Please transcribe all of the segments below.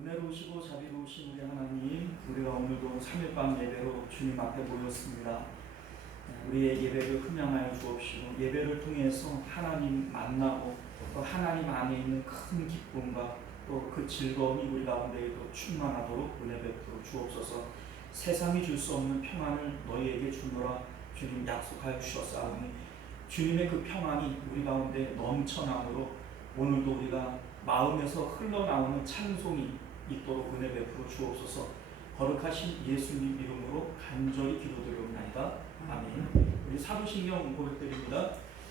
은혜로우시고 자비로우신 우리 하나님, 우리가 오늘도 3일밤 예배로 주님 앞에 모였습니다. 우리의 예배를 흠양하여 주옵시고 예배를 통해서 하나님 만나고 또 하나님 안에 있는 큰 기쁨과 또 그 즐거움이 우리 가운데에도 충만하도록 은혜 베풀어 주옵소서. 세상이 줄 수 없는 평안을 너희에게 주노라 주님 약속하여 주셨사오니 주님의 그 평안이 우리 가운데 넘쳐나므로 오늘도 우리가 마음에서 흘러나오는 찬송이 있도록 은혜 베풀어 주옵소서. 거룩하신 예수님 이름으로 간절히 기도드리옵나이다. 아멘. 우리 사도신경 고백드립니다.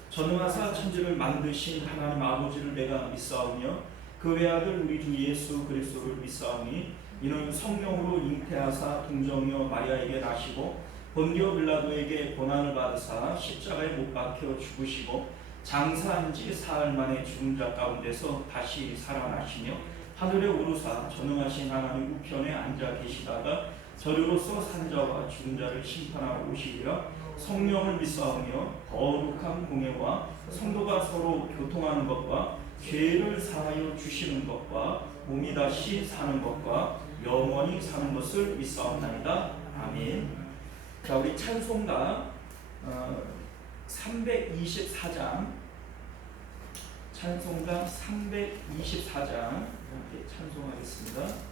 전능하사 천지를 만드신 하나님 아버지를 내가 믿사오며 그 외아들 우리 주 예수 그리스도를 믿사오니 이는 성령으로 잉태하사 동정녀 마리아에게 나시고 본디오 빌라도에게 고난을 받으사 십자가에 못 박혀 죽으시고 장사한 지 사흘 만에 죽은 자 가운데서 다시 살아나시며 하늘에 오르사 전능하신 하나님 우편에 앉아 계시다가 저리로서 산 자와 죽은 자를 심판하러 오시리라. 성령을 믿사오며 거룩한 공예와 성도가 서로 교통하는 것과 죄를 사하여 주시는 것과 몸이 다시 사는 것과 영원히 사는 것을 믿사옵나이다. 아멘. 자, 우리 찬송가 324장, 찬송가 324장 함께 찬송하겠습니다.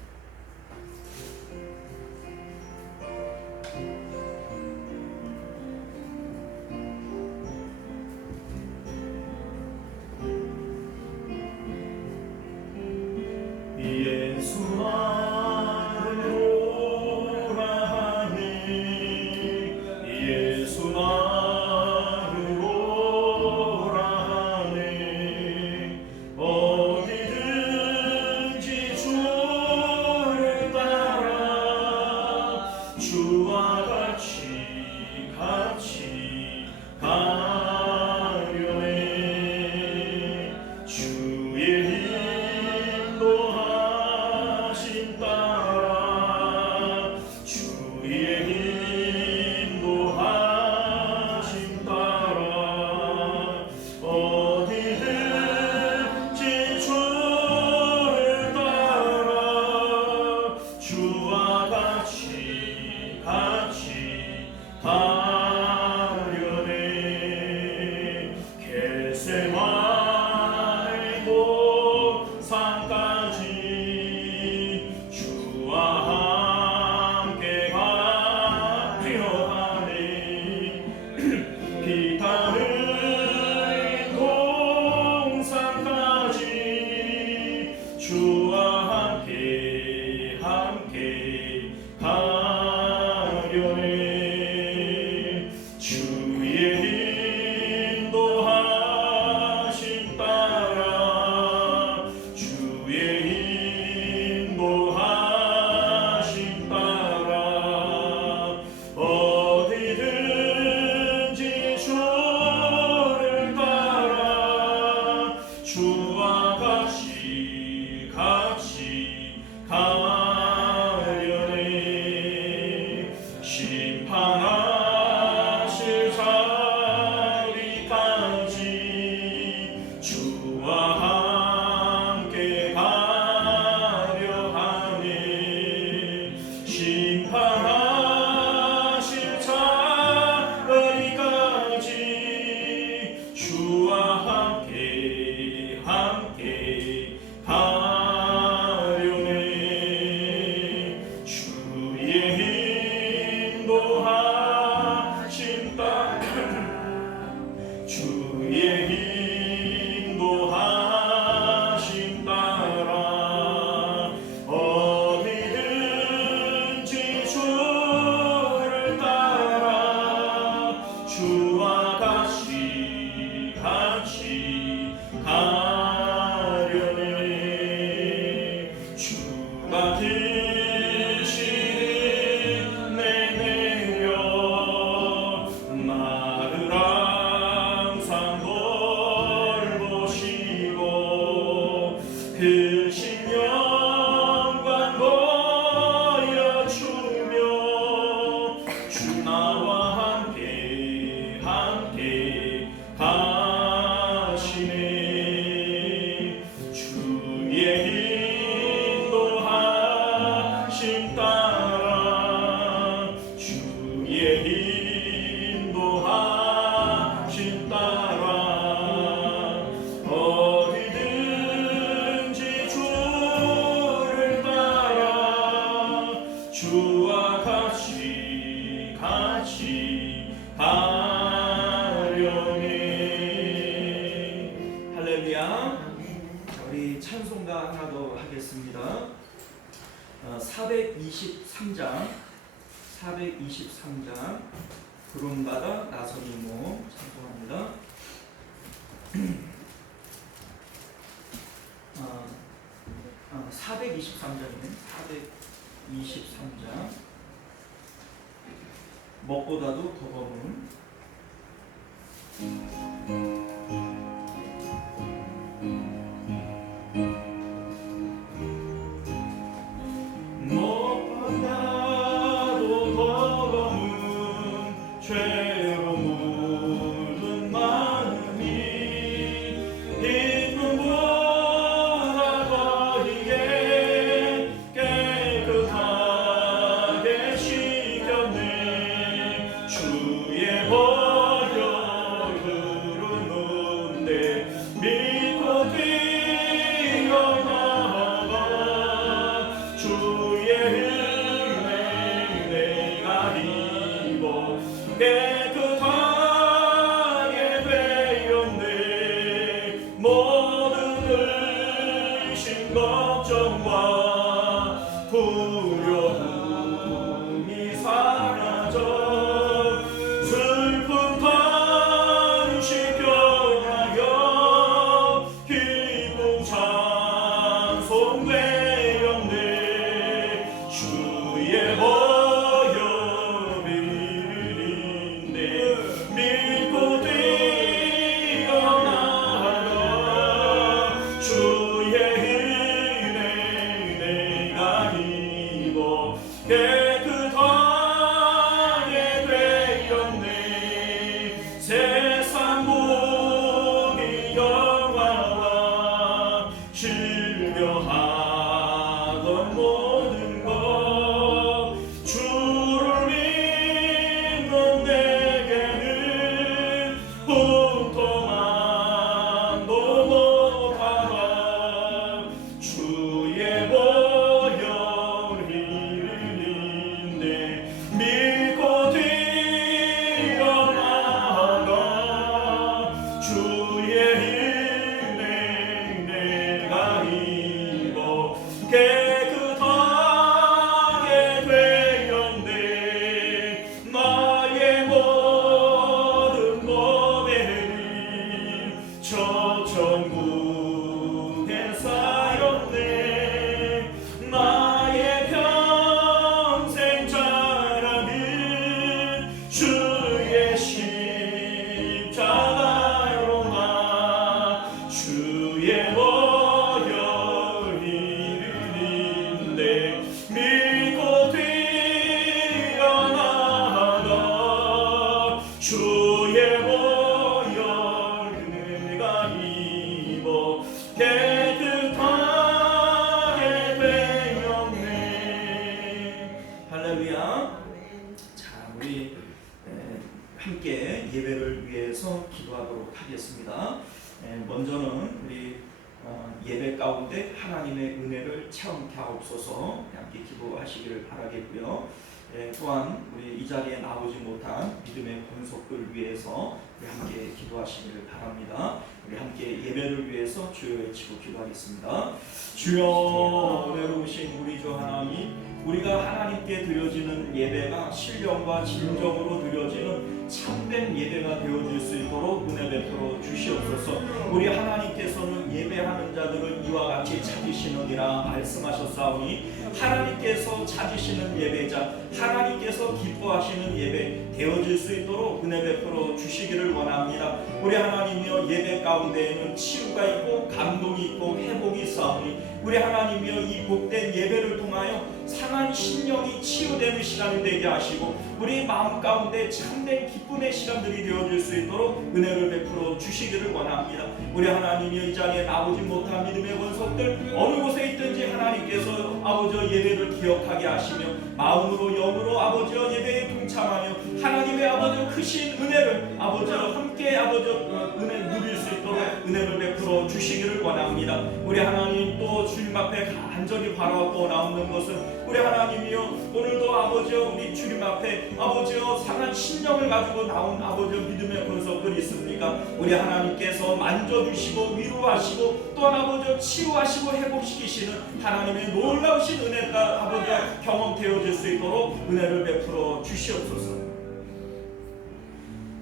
주의 인도하 주와 같이 가려니. 할렐루야. 우리 찬송가 하나 더 하겠습니다. 423장 구름바다 나선이모 찬송합니다. 423장이네. 423장 먹보다도 더 검은 먹보다도 더 검은 죄로 묻은 마음이 기쁨보다 더이게 깨끗하게 씻겼네. 주의 보혈 흐르는데 믿고 뛰어나가. 주의 은혜 내가 입어 깨끗하게 되었네. 모든 의심 걱정과 두려움이 사라져 슬픈 탄식 변하여 기쁨 찬송되었네. 주의 보혈 흘리네. 믿고 뛰어나가. 주의 은혜 내가 입어 깨끗하게 되었네. 세상 모든 영화와 즐겨하던 모든 것 주를 믿는 내게는 꿈토만도 못하라. 주의 보혈 흘리네. 믿고 뛰어나가. 주의 은혜 내가 입어 깨끗하게 되었네. 나의 모든 고백이 저 천국에 쌓였네. 나의 평생 자랑은 주의 십자가로나. 주의 보혈 흘리네. 믿고 뛰어나가. 주의 보혈 내가 입어 깨끗하게 되었네. 할렐루야. 자, 우리 함께 예배를 위해서 기도하도록 하겠습니다. 먼저는 우리 예배 가운데 하나님의 은혜를 체험케 하옵소서 함께 기도하시기를 바라겠고요. 또한 우리 이 자리에 나오지 못한 믿음의 권속들 위해서 우리 함께 기도하시기를 바랍니다. 우리 함께 예배를 위해서 주여 외치고 기도하겠습니다. 주여, 은혜로우신 우리 주 하나님, 우리가 하나님께 드려지는 예배가 신령과 진정으로 드려지는 참된 예배가 되어질 수 있도록 은혜 베풀어 주시옵소서. 우리 하나님께서는 예배하는 자들을 이와 같이 찾으시느니라 말씀하셨사오니 하나님께서 찾으시는 예배자, 하나님께서 기뻐하시는 예배 되어질 수 있도록 은혜 베풀어 주시기를 원합니다. 우리 하나님이여, 예배 가운데에는 치유가 있고 감동이 있고 회복이 있사오니 우리 하나님이여, 이 복된 예배를 통하여 상한 심령이 치유되는 시간이 되게 하시고 우리 마음 가운데 참된 기쁨의 시간들이 되어질 수 있도록 은혜를 베풀어 주시기를 원합니다. 우리 하나님이여, 이 자리에 나오지 못한 믿음의 권속들 어느 곳에 있든지 하나님께서 아버지여 예배를 기억하게 하시며 마음으로 영으로 아버지여 예배에 동참하며 하나님의 아버지여 크신 은혜를 아버지여 함께 아버지여 은혜 누릴 수 있도록 은혜를 베풀어 주시기를 원합니다. 우리 하나님, 또 주님 앞에 간절히 바라고 나오는 것은 우리 하나님이여 오늘도 아버지여 우리 주님 앞에 아버지여 상한 신령을 가지고 나온 아버지여 믿음의 권속들이 있습니까? 우리 하나님께서 만져주시고 위로하시고 또한 아버지여 치유하시고 회복시키시는 하나님의 놀라우신 은혜가 아버지여 경험되어질 수 있도록 은혜를 베풀어 주시옵소서.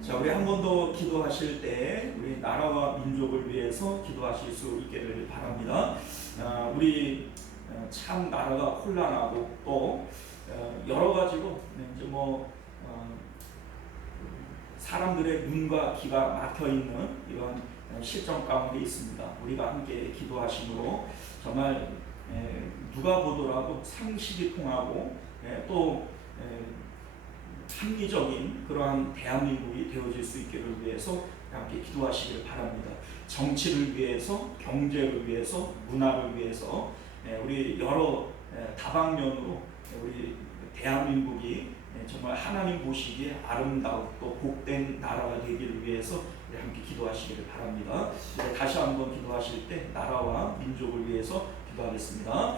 자, 우리 한 번 더 기도하실 때 우리 나라와 민족을 위해서 기도하실 수 있기를 바랍니다. 우리 참 나라가 혼란하고 또 여러 가지로 이제 사람들의 눈과 귀가 막혀 있는 이런 실정 가운데 있습니다. 우리가 함께 기도하심으로 정말 누가 보더라도 상식이 통하고 또 합리적인 그러한 대한민국이 되어질 수 있기를 위해서 함께 기도하시길 바랍니다. 정치를 위해서, 경제를 위해서, 문화를 위해서 우리 여러 다방면으로 우리 대한민국이 정말 하나님 보시기에 아름답고 복된 나라가 되기를 위해서 함께 기도하시기를 바랍니다. 다시 한번 기도하실 때 나라와 민족을 위해서 기도하겠습니다.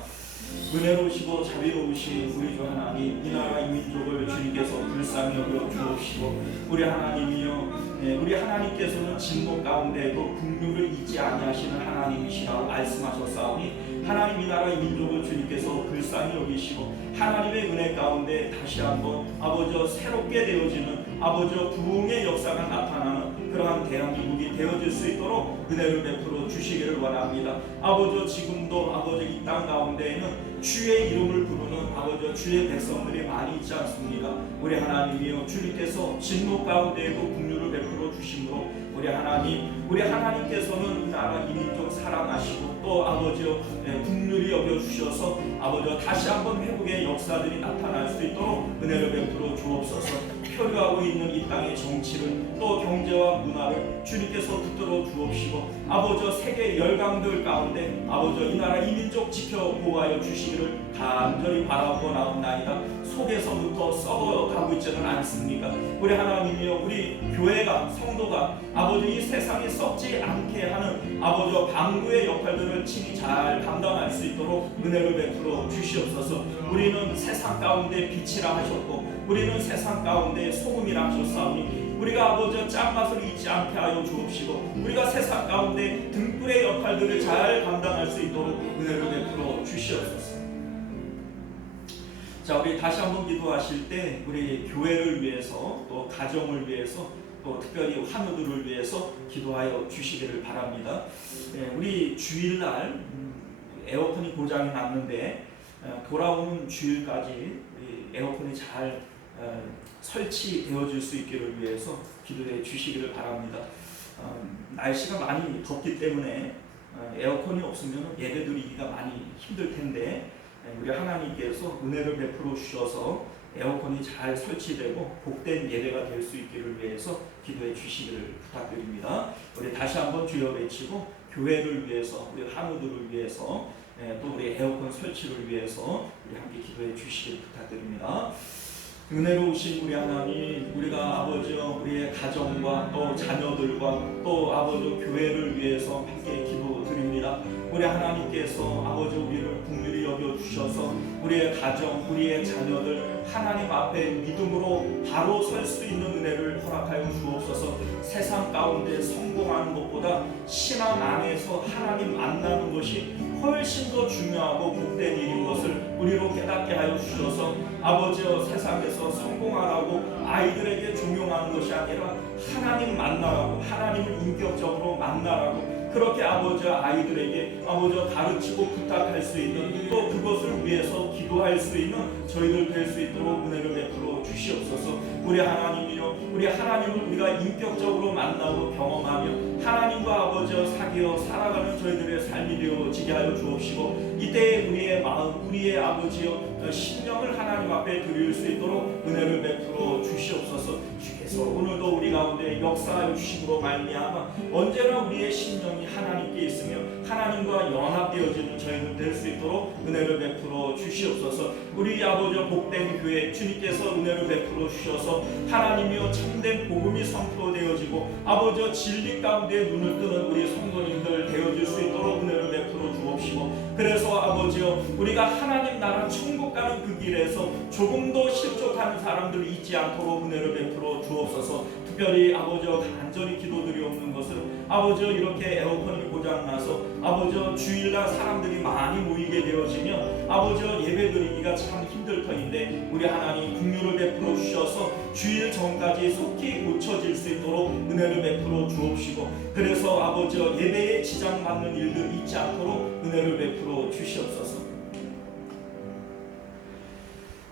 은혜로우시고 자비로우신 우리 주 하나님, 이 나라 이 민족을 주님께서 불쌍히 여겨 주옵시고 우리 하나님이여 우리 하나님께서는 진노 가운데에도 긍휼을 잊지 아니하시는 하나님이시라고 말씀하셨사오니 하나님 이 나라 이 민족을 주님께서 불쌍히 여기시고 하나님의 은혜 가운데 다시 한번 아버지여 새롭게 되어지는 아버지여 부흥의 역사가 나타나는 그러한 대한민국이 되어질 수 있도록 은혜를 베풀어 주시기를 원합니다. 아버지여 지금도 아버지여 이 땅 가운데에는 주의 이름을 부르는 아버지여 주의 백성들이 많이 있지 않습니까? 우리 하나님이여 주님께서 진노 가운데에도 긍휼을 베풀어 주심으로 우리 하나님께서는 이 나라 이 민족 사랑하시고 또 아버지여 긍휼히 여겨 주셔서 아버지여 다시 한번 회복의 역사들이 나타날 수 있도록 은혜를 베풀어 주옵소서. 표류하고 있는 이 땅의 정치를 또 경제와 문화를 주님께서 붙들어 주옵시고 아버지여 세계 열강들 가운데 아버지여 이 나라 이 민족 지켜 보호하여 주시기를 간절히 바라고 나옵나이다. 속에서부터 썩어가고 있지는 않습니까? 우리 하나님이여 우리 교회가 성도가 아버지 이 세상에 썩지 않게 하는 아버지여 방부의 역할들을 친히 잘 감당할 수 있도록 은혜를 베풀어 주시옵소서. 우리는 세상 가운데 빛이라 하셨고 우리는 세상 가운데 소금이라 하셨사오니 우리가 아버지여 짠맛을 잊지 않게 하여 주옵시고 우리가 세상 가운데 등불의 역할들을 잘 감당할 수 있도록 은혜를 베풀어 주시옵소서. 자, 우리 다시 한번 기도하실 때 우리 교회를 위해서 또 가정을 위해서 또 특별히 환우들을 위해서 기도하여 주시기를 바랍니다. 우리 주일날 에어컨이 고장이 났는데 돌아오는 주일까지 에어컨이 잘 설치되어질 수 있기를 위해서 기도해 주시기를 바랍니다. 날씨가 많이 덥기 때문에 에어컨이 없으면 예배드리기가 많이 힘들 텐데 우리 하나님께서 은혜를 베풀어 주셔서 에어컨이 잘 설치되고 복된 예배가 될 수 있기를 위해서 기도해 주시기를 부탁드립니다. 우리 다시 한번 주여 외치고 교회를 위해서 우리 한우들을 위해서 또 우리 에어컨 설치를 위해서 우리 함께 기도해 주시기를 부탁드립니다. 은혜로우신 우리 하나님, 우리가 아버지여 우리의 가정과 또 자녀들과 또 아버지여 교회를 위해서 함께 기도드립니다. 우리 하나님께서 아버지 우리를 긍휼히 여겨 주셔서 우리의 가정, 우리의 자녀들 하나님 앞에 믿음으로 바로 설 수 있는 은혜를 허락하여 주옵소서. 세상 가운데 성공하는 것보다 신앙 안에서 하나님 만나는 것이 훨씬 더 중요하고 복된 일인 것을 우리로 깨닫게 하여 주셔서 아버지여 세상에서 성공하라고 아이들에게 종용하는 것이 아니라 하나님 만나라고 하나님을 인격적으로 만나라고 그렇게 아버지 아이들에게 아버지 가르치고 부탁할 수 있는 또 그것을 위해서 기도할 수 있는 저희들 될 수 있도록 은혜를 베풀어 주시옵소서. 우리 하나님이여 우리 하나님을 우리가 인격적으로 만나고 경험하며 하나님과 아버지와 사귀어 살아가는 저희들의 삶이 되어지게 하여 주옵시고 이때 우리의 마음 우리의 아버지여 심령을 하나님 앞에 드릴 수 있도록 은혜를 베풀어 주시옵소서. 주께서 오늘도 우리 가운데 역사하여 주심으로 말미암아 언제나 우리의 심령이 하나님께 있으며 하나님과 연합되어지는 저희들 될 수 있도록 은혜를 베풀어 주시옵소서. 우리 아버지와 복된 교회 주님께서 은혜를 베풀어 주셔서 하나님이여 참된 복음이 선포되어지고 아버지와 진리 가운데 눈을 뜨는 우리 성도님들 되어질 수 있도록 은혜를 베풀어 베풀어 주옵시고, 그래서 아버지여 우리가 하나님 나라 천국 가는 그 길에서 조금도 실족하는 사람들 잊지 않도록 은혜를 베풀어 주옵소서. 특별히 아버지여 간절히 기도드리옵는 것은 아버지여 이렇게 에어컨이 고장나서 아버지여 주일날 사람들이 많이 모이게 되어지면 아버지여 예배드리기가 참 힘들 터인데 우리 하나님 긍휼을 베풀어 주셔서 주일 전까지 속히 고쳐질 수 있도록 은혜를 베풀어 주옵시고, 그래서 아버지여 예배에 지장받는 일들 잊지 않도록 은혜를 베풀어 주시옵소서.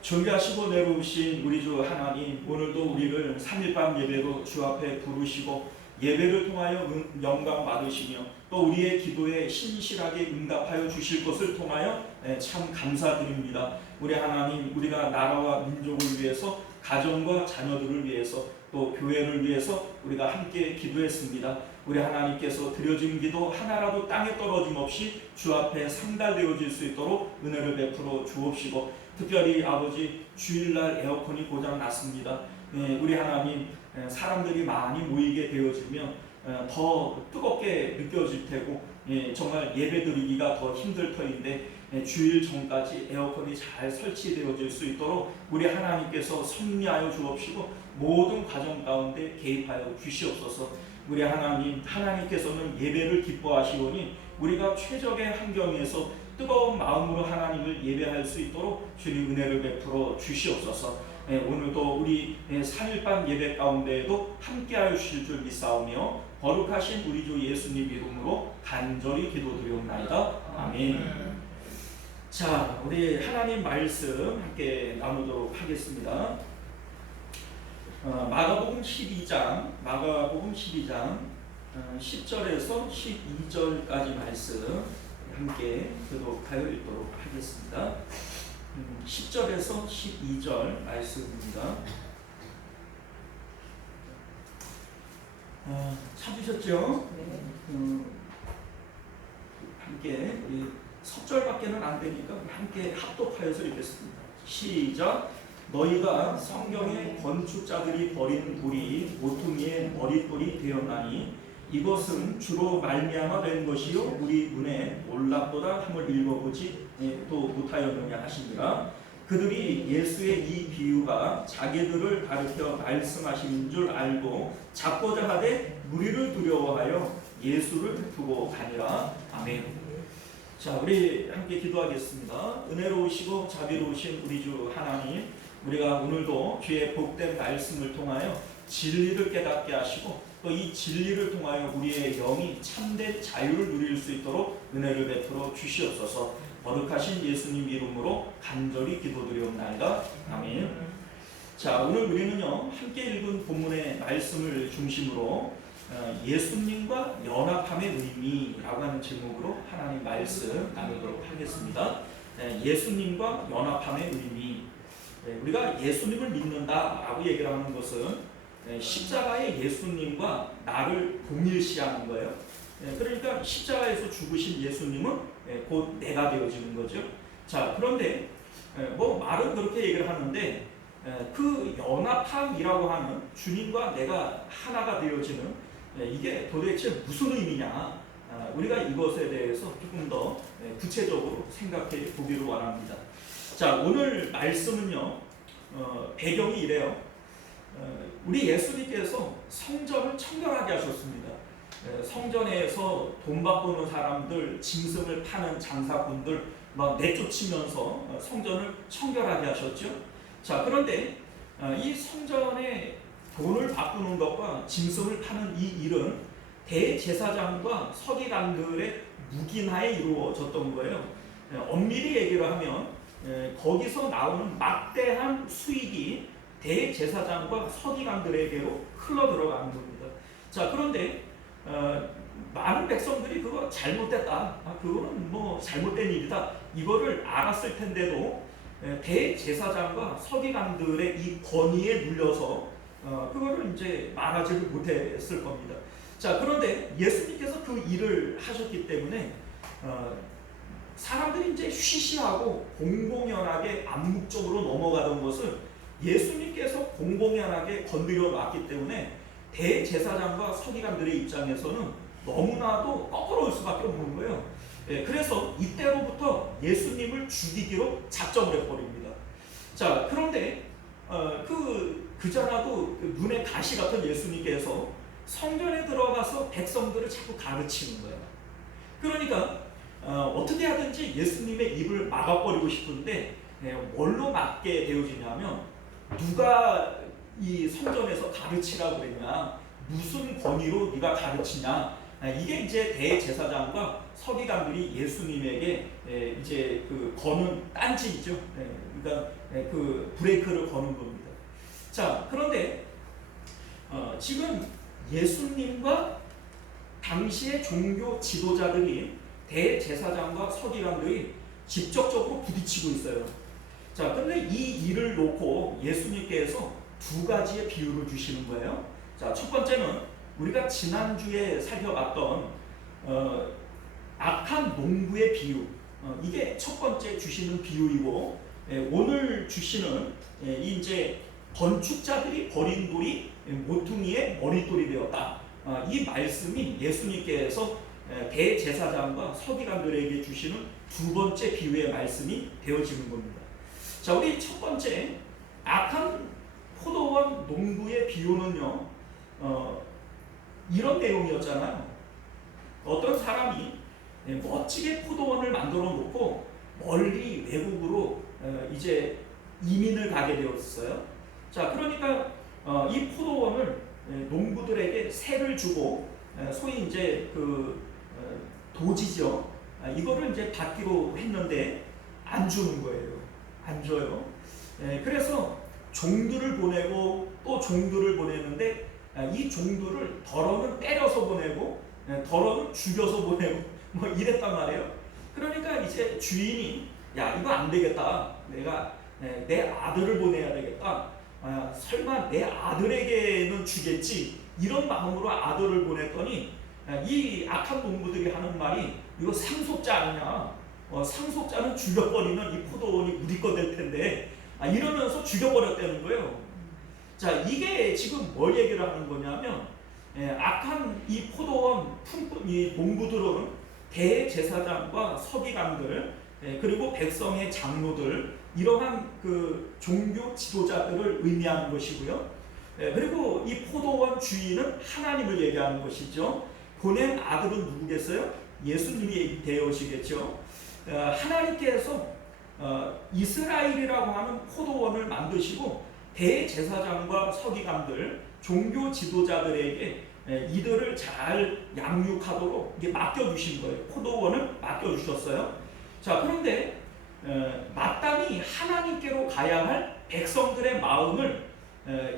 존귀하시고 내려오신 우리 주 하나님, 오늘도 우리를 3일밤 예배로 주 앞에 부르시고 예배를 통하여 영광 받으시며 또 우리의 기도에 신실하게 응답하여 주실 것을 통하여 참 감사드립니다. 우리 하나님, 우리가 나라와 민족을 위해서, 가정과 자녀들을 위해서, 또 교회를 위해서 우리가 함께 기도했습니다. 우리 하나님께서 드려진 기도 하나라도 땅에 떨어짐 없이 주 앞에 상달되어질 수 있도록 은혜를 베풀어 주옵시고, 특별히 아버지 주일날 에어컨이 고장 났습니다. 우리 하나님, 사람들이 많이 모이게 되어지면 더 뜨겁게 느껴질 테고 정말 예배드리기가 더 힘들 터인데 주일 전까지 에어컨이 잘 설치되어질 수 있도록 우리 하나님께서 섭리하여 주옵시고 모든 과정 가운데 개입하여 주시옵소서. 우리 하나님, 하나님께서는 예배를 기뻐하시오니 우리가 최적의 환경에서 뜨거운 마음으로 하나님을 예배할 수 있도록 주님 은혜를 베풀어 주시옵소서. 오늘도 우리 3일밤 예배 가운데에도 함께하여 주실 줄 믿사오며 거룩하신 우리 주 예수님 이름으로 간절히 기도드리옵나이다. 아멘. 자, 우리 하나님 말씀 함께 나누도록 하겠습니다. 마가복음 12장 10절에서 12절까지 말씀 함께 교독하여 읽도록 하겠습니다. 10절에서 12절 말씀입니다. 찾으셨죠? 함께 우리 섭절밖에는 안 되니까 함께 합독하여서 읽겠습니다. 시작. 너희가 성경의 건축자들이 버린 돌이 모퉁이의 머릿돌이 되었나니 이것은 주로 말미암아 된 것이요 우리 눈에 놀랍도다 함을 읽어보지 또 못하였느냐 하시니라. 그들이 예수의 이 비유가 자기들을 가르쳐 말씀하시는 줄 알고 잡고자 하되 무리를 두려워하여 예수를 두고 가니라. 아멘. 자, 우리 함께 기도하겠습니다. 은혜로우시고 자비로우신 우리 주 하나님, 우리가 오늘도 주의 복된 말씀을 통하여 진리를 깨닫게 하시고 또 이 진리를 통하여 우리의 영이 참된 자유를 누릴 수 있도록 은혜를 베풀어 주시옵소서. 거룩하신 예수님 이름으로 간절히 기도드리옵나이다. 아멘. 자, 오늘 우리는요 함께 읽은 본문의 말씀을 중심으로 예수님과 연합함의 의미라고 하는 제목으로 하나님 말씀 나누도록 하겠습니다. 예수님과 연합함의 의미. 우리가 예수님을 믿는다라고 얘기를 하는 것은 십자가의 예수님과 나를 동일시하는 거예요. 그러니까 십자가에서 죽으신 예수님은 곧 내가 되어지는 거죠. 자, 그런데 뭐 말은 그렇게 얘기를 하는데 그 연합함이라고 하는 주님과 내가 하나가 되어지는 이게 도대체 무슨 의미냐, 우리가 이것에 대해서 조금 더 구체적으로 생각해 보기를 원합니다. 자, 오늘 말씀은요 배경이 이래요. 우리 예수님께서 성전을 청결하게 하셨습니다. 성전에서 돈 바꾸는 사람들, 짐승을 파는 장사꾼들 막 내쫓으면서 성전을 청결하게 하셨죠. 자, 그런데 이 성전에 돈을 바꾸는 것과 짐승을 파는 이 일은 대제사장과 서기관들의 묵인하에 이루어졌던 거예요. 엄밀히 얘기를 하면 거기서 나오는 막대한 수익이 대제사장과 서기관들에게로 흘러 들어가는 겁니다. 자, 그런데 많은 백성들이 그거 잘못됐다, 그거는 뭐 잘못된 일이다, 이거를 알았을 텐데도 대제사장과 서기관들의 이 권위에 눌려서 그거를 이제 말하지를 못했을 겁니다. 자, 그런데 예수님께서 그 일을 하셨기 때문에 사람들이 이제 쉬쉬하고 공공연하게 암묵적으로 넘어가던 것을 예수님께서 공공연하게 건드려 놨기 때문에 대제사장과 서기관들의 입장에서는 너무나도 거꾸로울 수밖에 없는 거예요. 그래서 이때로부터 예수님을 죽이기로 작정을 해버립니다. 자, 그런데 그전하고 그 눈에 가시 같은 예수님께서 성전에 들어가서 백성들을 자꾸 가르치는 거예요. 그러니까 어떻게 하든지 예수님의 입을 막아버리고 싶은데 뭘로 막게 되어지냐면, 누가 이 성전에서 가르치라고 그랬냐, 무슨 권위로 네가 가르치냐, 이게 이제 대제사장과 서기관들이 예수님에게 이제 그 거는 딴지죠. 그러니까 그 브레이크를 거는 겁니다. 자, 그런데 지금 예수님과 당시의 종교 지도자들이, 대제사장과 서기관들이 직접적으로 부딪히고 있어요. 자, 근데 이 일을 놓고 예수님께서 두 가지의 비유를 주시는 거예요. 자, 첫 번째는 우리가 지난주에 살펴봤던 악한 농부의 비유, 이게 첫 번째 주시는 비유이고, 오늘 주시는 이제 건축자들이 버린 돌이 모퉁이의 머릿돌이 되었다. 이 말씀이 예수님께서 대제사장과 서기관들에게 주시는 두 번째 비유의 말씀이 되어지는 겁니다. 자, 우리 첫 번째 악한 포도원 농부의 비유는요, 이런 내용이었잖아요. 어떤 사람이 멋지게 포도원을 만들어 놓고 멀리 외국으로 이제 이민을 가게 되었어요. 자, 그러니까 이 포도원을 농부들에게 세를 주고, 소위 이제 그 도지죠. 이거를 이제 받기로 했는데 안 주는 거예요. 안 줘요. 그래서 종들을 보내고 또 종들을 보내는데, 이 종들을 덜어는 때려서 보내고 덜어는 죽여서 보내고 뭐 이랬단 말이에요. 그러니까 이제 주인이, 야, 이거 안 되겠다. 내가 내 아들을 보내야 되겠다. 설마 내 아들에게는 주겠지, 이런 마음으로 아들을 보냈더니 이 악한 농부들이 하는 말이, 이거 상속자 아니냐, 상속자는 죽여버리면 이 포도원이 우리 거 될 텐데, 이러면서 죽여버렸다는 거예요. 자, 이게 지금 뭘 얘기를 하는 거냐면, 악한 이 포도원 이 농부들은 대제사장과 서기관들, 그리고 백성의 장로들, 이러한 그 종교 지도자들을 의미하는 것이고요. 그리고 이 포도원 주인은 하나님을 얘기하는 것이죠. 보낸 아들은 누구겠어요? 예수님이 되어지겠죠. 하나님께서 이스라엘이라고 하는 포도원을 만드시고 대제사장과 서기관들, 종교 지도자들에게 이들을 잘 양육하도록 이게 맡겨주신 거예요. 포도원을 맡겨주셨어요. 자, 그런데 마땅히 하나님께로 가야 할 백성들의 마음을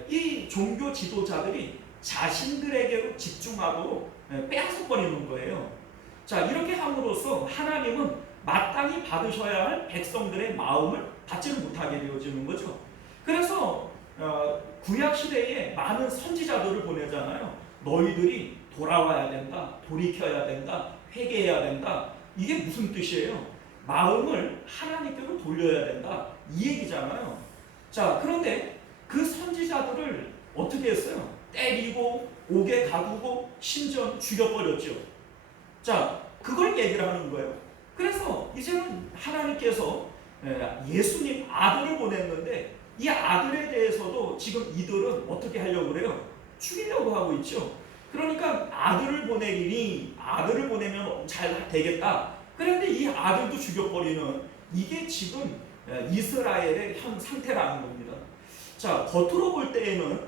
이 종교 지도자들이 자신들에게로 집중하도록 빼앗아버리는 거예요. 자, 이렇게 함으로써 하나님은 마땅히 받으셔야 할 백성들의 마음을 받지를 못하게 되어지는 거죠. 그래서 구약시대에 많은 선지자들을 보내잖아요. 너희들이 돌아와야 된다, 돌이켜야 된다, 회개해야 된다. 이게 무슨 뜻이에요? 마음을 하나님께로 돌려야 된다, 이 얘기잖아요. 자, 그런데 그 선지자들을 어떻게 했어요? 때리고 옥에 가두고 심지어 죽여버렸죠. 자, 그걸 얘기를 하는 거예요. 그래서 이제는 하나님께서 예수님 아들을 보냈는데, 이 아들에 대해서도 지금 이들은 어떻게 하려고 그래요? 죽이려고 하고 있죠. 그러니까 아들을 보내리니, 아들을 보내면 잘 되겠다. 그런데 이 아들도 죽여버리는, 이게 지금 이스라엘의 현 상태라는 겁니다. 자, 겉으로 볼 때에는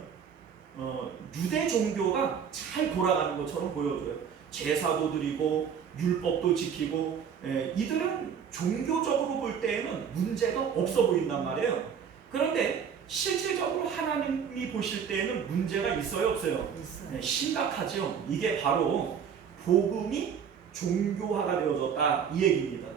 유대 종교가 잘 돌아가는 것처럼 보여져요. 제사도 드리고 율법도 지키고, 이들은 종교적으로 볼 때에는 문제가 없어 보인단 말이에요. 그런데 실질적으로 하나님이 보실 때에는 문제가 있어요, 없어요? 있어요. 심각하죠. 이게 바로 복음이 종교화가 되어졌다, 이 얘기입니다.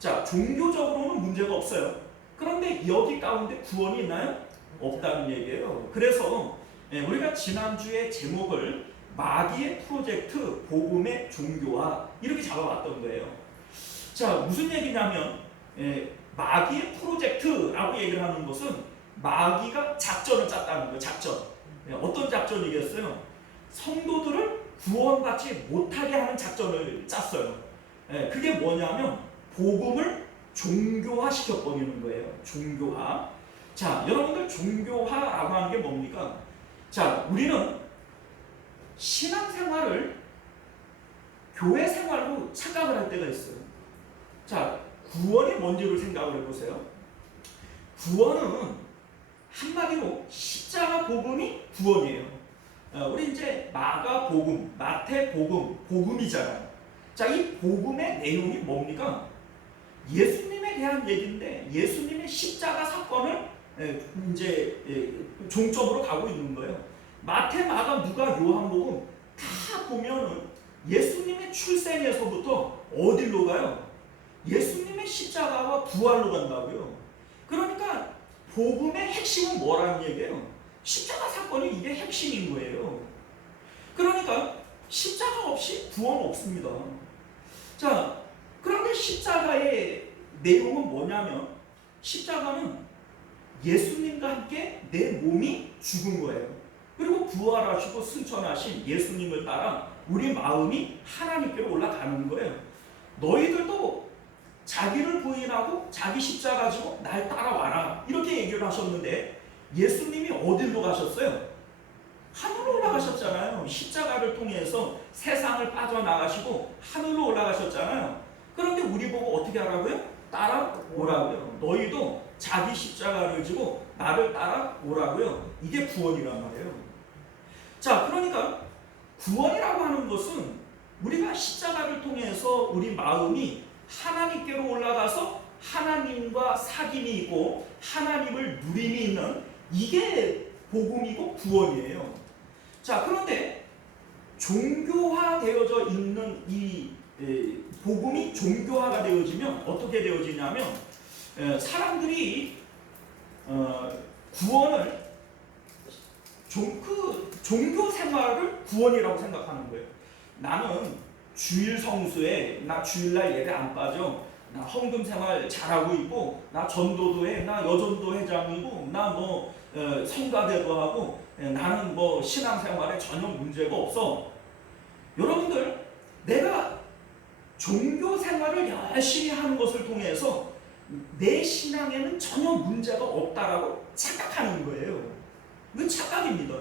자, 종교적으로는 문제가 없어요. 그런데 여기 가운데 구원이 있나요? 없다는 얘기예요. 그래서 우리가 지난주에 제목을 마귀의 프로젝트 복음의 종교화, 이렇게 잡아봤던 거예요. 자, 무슨 얘기냐면 마귀의 프로젝트라고 얘기를 하는 것은 마귀가 작전을 짰다는 거예요. 작전. 어떤 작전이겠어요? 성도들을 구원받지 못하게 하는 작전을 짰어요. 그게 뭐냐면 복음을 종교화 시켜버리는 거예요. 종교화. 자, 여러분들 종교화라고 하는 게 뭡니까? 자, 우리는 신앙생활을 교회 생활로 착각을 할 때가 있어요. 자, 구원이 뭔지를 생각을 해보세요. 구원은 한마디로 십자가 복음이 구원이에요. 우리 이제 마가복음, 마태복음, 복음이잖아요. 자, 이 복음의 내용이 뭡니까? 예수님에 대한 얘기인데 예수님의 십자가 사건을 이제 종점으로 가고 있는 거예요. 마태, 마가, 누가, 요한복음 다 보면은 예수님의 출생에서부터 어디로 가요? 예수님의 십자가와 부활로 간다고요. 그러니까 복음의 핵심은 뭐라는 얘기예요? 십자가 사건이 이게 핵심인 거예요. 그러니까 십자가 없이 구원 없습니다. 자, 그런데 십자가의 내용은 뭐냐면 십자가는 예수님과 함께 내 몸이 죽은 거예요. 그리고 부활하시고 승천하신 예수님을 따라 우리 마음이 하나님께로 올라가는 거예요. 너희들도 자기를 부인하고 자기 십자가 지고 날 따라와라 이렇게 얘기를 하셨는데 예수님이 어디로 가셨어요? 하늘로 올라가셨잖아요. 십자가를 통해서 세상을 빠져나가시고 하늘로 올라가셨잖아요. 그런데 우리 보고 어떻게 하라고요? 따라오라고요. 너희도 자기 십자가를 지고 나를 따라오라고요. 이게 구원이란 말이에요. 자, 그러니까 구원이라고 하는 것은 우리가 십자가를 통해서 우리 마음이 하나님께로 올라가서 하나님과 사귐이 있고 하나님을 누림이 있는 이게 복음이고 구원이에요. 자, 그런데 종교화되어져 있는 이 복음이 종교화가 되어지면 어떻게 되어지냐면 사람들이 구원을 종교 생활을 구원이라고 생각하는 거예요. 나는 주일 성수에 나 주일날 예배 안 빠져. 나 헌금 생활 잘하고 있고 나 전도도 해. 나 여전도 회장이고 나 뭐 성가대도 하고 나는 뭐 신앙생활에 전혀 문제가 없어. 여러분들 내가 종교 생활을 열심히 하는 것을 통해서 내 신앙에는 전혀 문제가 없다라고 착각하는 거예요. 이건 착각입니다.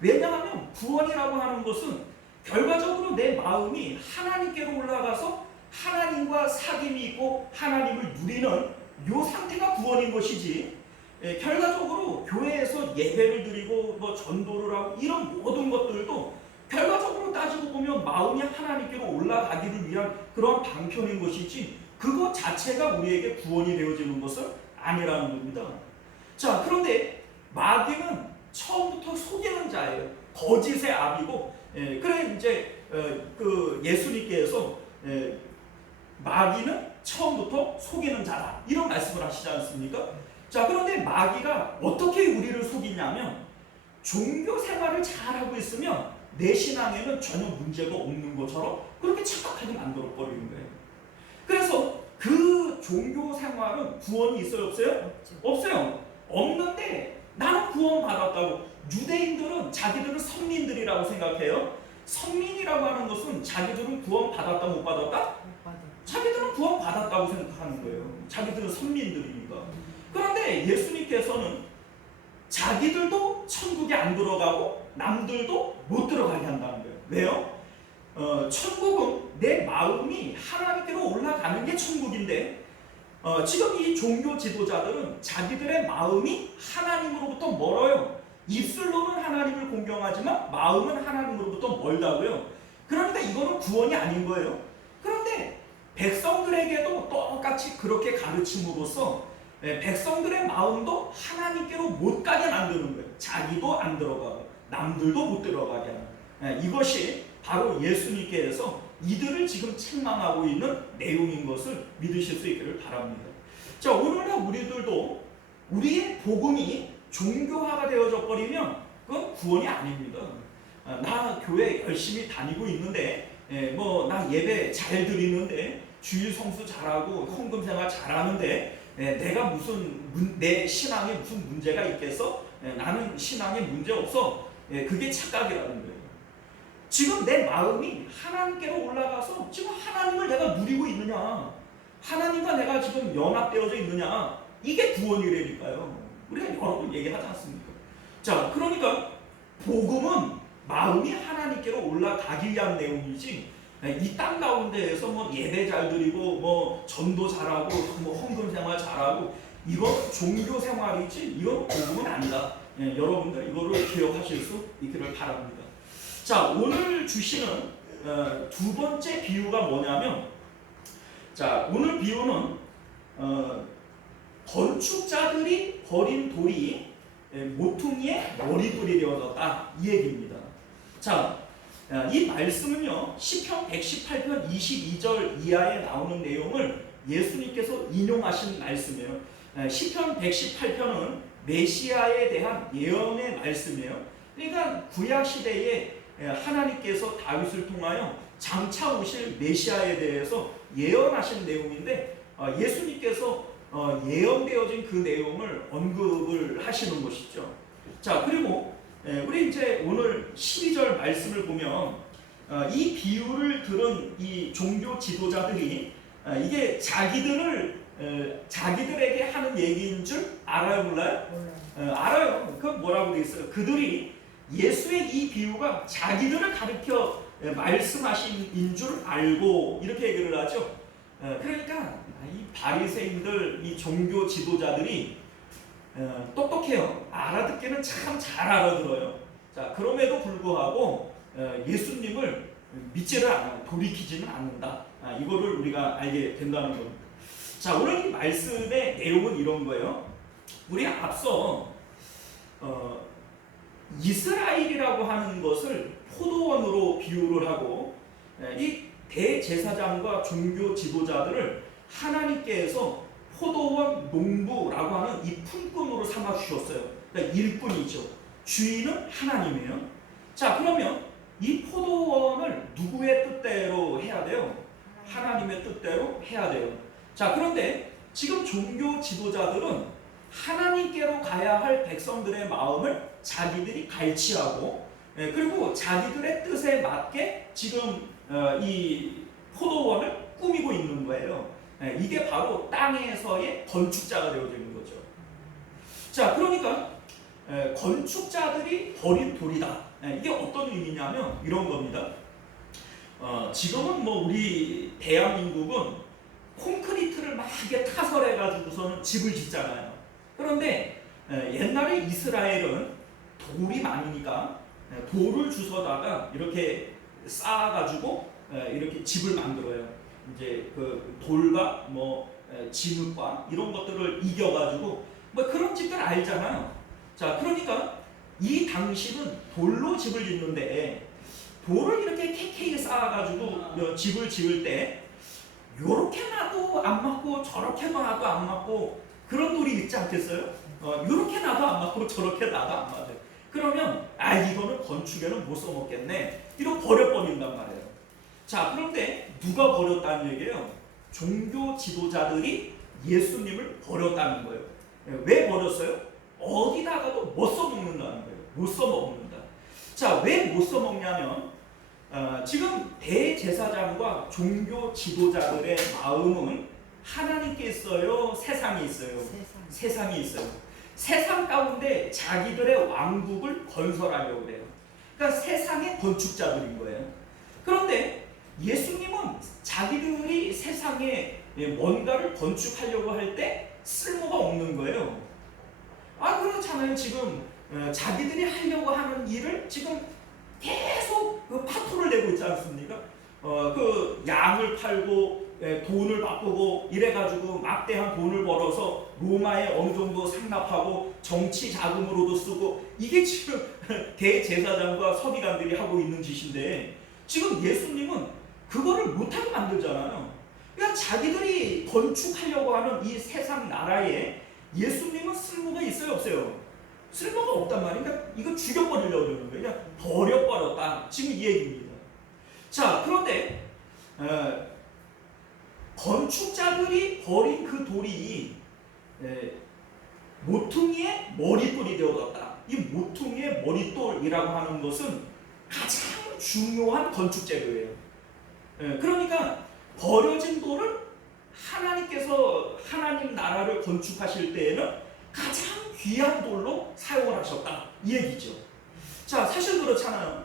왜냐하면 구원이라고 하는 것은 결과적으로 내 마음이 하나님께로 올라가서 하나님과 사귐이 있고 하나님을 누리는 요 상태가 구원인 것이지 결과적으로 교회에서 예배를 드리고 뭐 전도를 하고 이런 모든 것들도 결과적으로 따지고 보면 마음이 하나님께로 올라가기를 위한 그런 방편인 것이지 그것 자체가 우리에게 구원이 되어지는 것은 아니라는 겁니다. 자, 그런데 마귀는 처음부터 속이는 자예요. 거짓의 아비고 그래 이제 그 예수님께서 마귀는 처음부터 속이는 자다 이런 말씀을 하시지 않습니까? 자, 그런데 마귀가 어떻게 우리를 속이냐면 종교 생활을 잘하고 있으면 내 신앙에는 전혀 문제가 없는 것처럼 그렇게 착각하게 만들어 버리는 거예요. 그래서 그 종교 생활은 구원이 있어요, 없어요? 없어요. 없는데 나는 구원 받았다고. 유대인들은 자기들은 선민들이라고 생각해요. 선민이라고 하는 것은 자기들은 구원 받았다 못 받았다? 자기들은 구원 받았다고 생각하는 거예요. 자기들은 선민들이니까. 그런데 예수님께서는 자기들도 천국에 안 들어가고 남들도 못 들어가게 한다는 거예요. 왜요? 천국은 내 마음이 하나님께로 올라가는 게 천국인데 지금 이 종교 지도자들은 자기들의 마음이 하나님으로부터 멀어요. 입술로는 하나님을 공경하지만 마음은 하나님으로부터 멀다고요. 그런데 이거는 구원이 아닌 거예요. 그런데 백성들에게도 똑같이 그렇게 가르침으로써 백성들의 마음도 하나님께로 못 가게 만드는 거예요. 자기도 안 들어가고 남들도 못 들어가게 하는 이것이 바로 예수님께서 이들을 지금 책망하고 있는 내용인 것을 믿으실 수 있기를 바랍니다. 자, 오늘날 우리들도 우리의 복음이 종교화가 되어져 버리면 그건 구원이 아닙니다. 나 교회 열심히 다니고 있는데 뭐 나 예배 잘 드리는데 주일 성수 잘하고 헌금 생활 잘하는데 내가 무슨 내 신앙에 무슨 문제가 있겠어? 나는 신앙에 문제 없어. 그게 착각이라는 거예요. 지금 내 마음이 하나님께로 올라가서 지금 하나님을 내가 누리고 있느냐, 하나님과 내가 지금 연합되어져 있느냐, 이게 구원이라니까요. 우리가 여러 번 얘기하지 않습니까? 자, 그러니까 복음은 마음이 하나님께로 올라가기 위한 내용이지, 이 땅 가운데에서 뭐 예배 잘 드리고 뭐 전도 잘하고 뭐 헌금 생활 잘하고 이건 종교 생활이지 이건 복음은 아니다. 여러분들 이거를 기억하실 수 있기를 바랍니다. 자, 오늘 주시는 두 번째 비유가 뭐냐면, 자, 오늘 비유는 건축자들이 버린 돌이 모퉁이의 머리돌이 되어졌다, 이 얘기입니다. 자, 이 말씀은요 시편 118편 22절 이하에 나오는 내용을 예수님께서 인용하신 말씀이에요. 시편 118편은 메시아에 대한 예언의 말씀이에요. 그러니까 구약 시대에 하나님께서 다윗을 통하여 장차 오실 메시아에 대해서 예언하신 내용인데, 예수님께서 예언되어진 그 내용을 언급을 하시는 것이죠. 자, 그리고 우리 이제 오늘 12절 말씀을 보면 이 비유를 들은 이 종교 지도자들이 이게 자기들에게 하는 얘기인 줄 알아요, 몰라요? 알아요. 그 뭐라고 돼 있어요? 그들이 예수의 이 비유가 자기들을 가리켜 말씀하신 줄 알고 이렇게 얘기를 하죠. 그러니까 이 바리새인들, 이 종교 지도자들이 똑똑해요. 알아듣기는 참 잘 알아들어요. 자, 그럼에도 불구하고 예수님을 믿지를 않아요. 돌이키지는 않는다. 이거를 우리가 알게 된다는 겁니다. 자, 오늘 이 말씀의 내용은 이런 거예요. 우리 앞서 이스라엘이라고 하는 것을 포도원으로 비유를 하고, 이 대제사장과 종교 지도자들을 하나님께서 포도원 농부라고 하는 이 품꾼으로 삼아 주셨어요. 그러니까 일꾼이죠. 주인은 하나님이에요. 자, 그러면 이 포도원을 누구의 뜻대로 해야 돼요? 하나님의 뜻대로 해야 돼요. 자, 그런데 지금 종교 지도자들은 하나님께로 가야 할 백성들의 마음을 자기들이 갈취하고, 그리고 자기들의 뜻에 맞게 지금 이 포도원을 꾸미고 있는 거예요. 이게 바로 땅에서의 건축자가 되어지는 거죠. 자, 그러니까 건축자들이 버린 돌이다. 이게 어떤 의미냐면 이런 겁니다. 지금은 뭐 우리 대한민국은 콘크리트를 막 이게 타설해가지고서는 집을 짓잖아요. 그런데 옛날에 이스라엘은 돌이 많으니까 돌을 주워다가 이렇게 쌓아가지고 이렇게 집을 만들어요. 이제 그 돌과 뭐 진흙과 이런 것들을 이겨가지고 뭐 그런 집들 알잖아요. 자, 그러니까 이 당시는 돌로 집을 짓는데, 돌을 이렇게 캐캐이 쌓아가지고 집을 지을 때 요렇게 놔도 안 맞고 저렇게 놔도 안 맞고 그런 돌이 있지 않겠어요? 요렇게 놔도 안 맞고 저렇게 놔도 안 맞아요. 그러면 이거는 건축에는 못 써먹겠네, 이거 버려버린단 말이에요. 자, 그런데 누가 버렸다는 얘기예요? 종교 지도자들이 예수님을 버렸다는 거예요. 왜 버렸어요? 어디다가도 못 써먹는다는 거예요. 못 써먹는다. 자, 왜 못 써먹냐면 지금 대제사장과 종교 지도자들의 마음은 하나님께 있어요? 세상에 있어요? 세상이 있어요. 세상 가운데 자기들의 왕국을 건설하려고 그래요. 그러니까 세상의 건축자들인 거예요. 그런데 예수님은 자기들이 세상에 뭔가를 건축하려고 할 때 쓸모가 없는 거예요. 그렇잖아요. 지금 자기들이 하려고 하는 일을 지금 계속 그 파토를 내고 있지 않습니까? 그 양을 팔고 돈을 바꾸고 이래가지고 막대한 돈을 벌어서 로마에 어느 정도 상납하고 정치 자금으로도 쓰고, 이게 지금 대제사장과 서기관들이 하고 있는 짓인데, 지금 예수님은 그거를 못하게 만들잖아요. 그러니까 자기들이 건축하려고 하는 이 세상 나라에 예수님은 쓸모가 있어요, 없어요? 쓸모가 없단 말이에요. 그러니까 이거 죽여버리려고 그러는 거예요. 그냥 버려버렸다, 지금 이 얘기입니다. 자, 그런데 건축자들이 버린 그 돌이 모퉁이의 머릿돌이 되어졌다. 이 모퉁이의 머릿돌이라고 하는 것은 가장 중요한 건축 재료예요. 그러니까 버려진 돌을 하나님께서 하나님 나라를 건축하실 때에는 가장 귀한 돌로 사용을 하셨다 이 얘기죠. 자, 사실 그렇잖아요.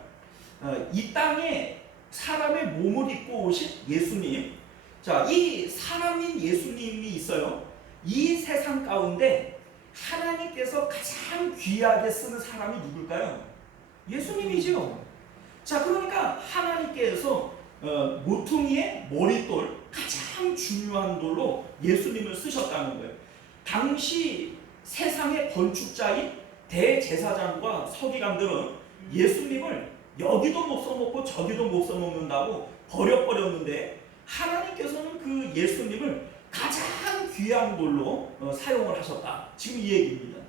이 땅에 사람의 몸을 입고 오신 예수님, 자, 이 사람인 예수님이 있어요. 이 세상 가운데 하나님께서 가장 귀하게 쓰는 사람이 누굴까요? 예수님이죠. 자, 그러니까 하나님께서 모퉁이의 머릿돌, 가장 중요한 돌로 예수님을 쓰셨다는 거예요. 당시 세상의 건축자인 대제사장과 서기관들은 예수님을 여기도 못 써먹고 저기도 못 써먹는다고 버렸는데 하나님께서는 그 예수님을 가장 귀한 돌로 사용을 하셨다. 지금 이 얘기입니다.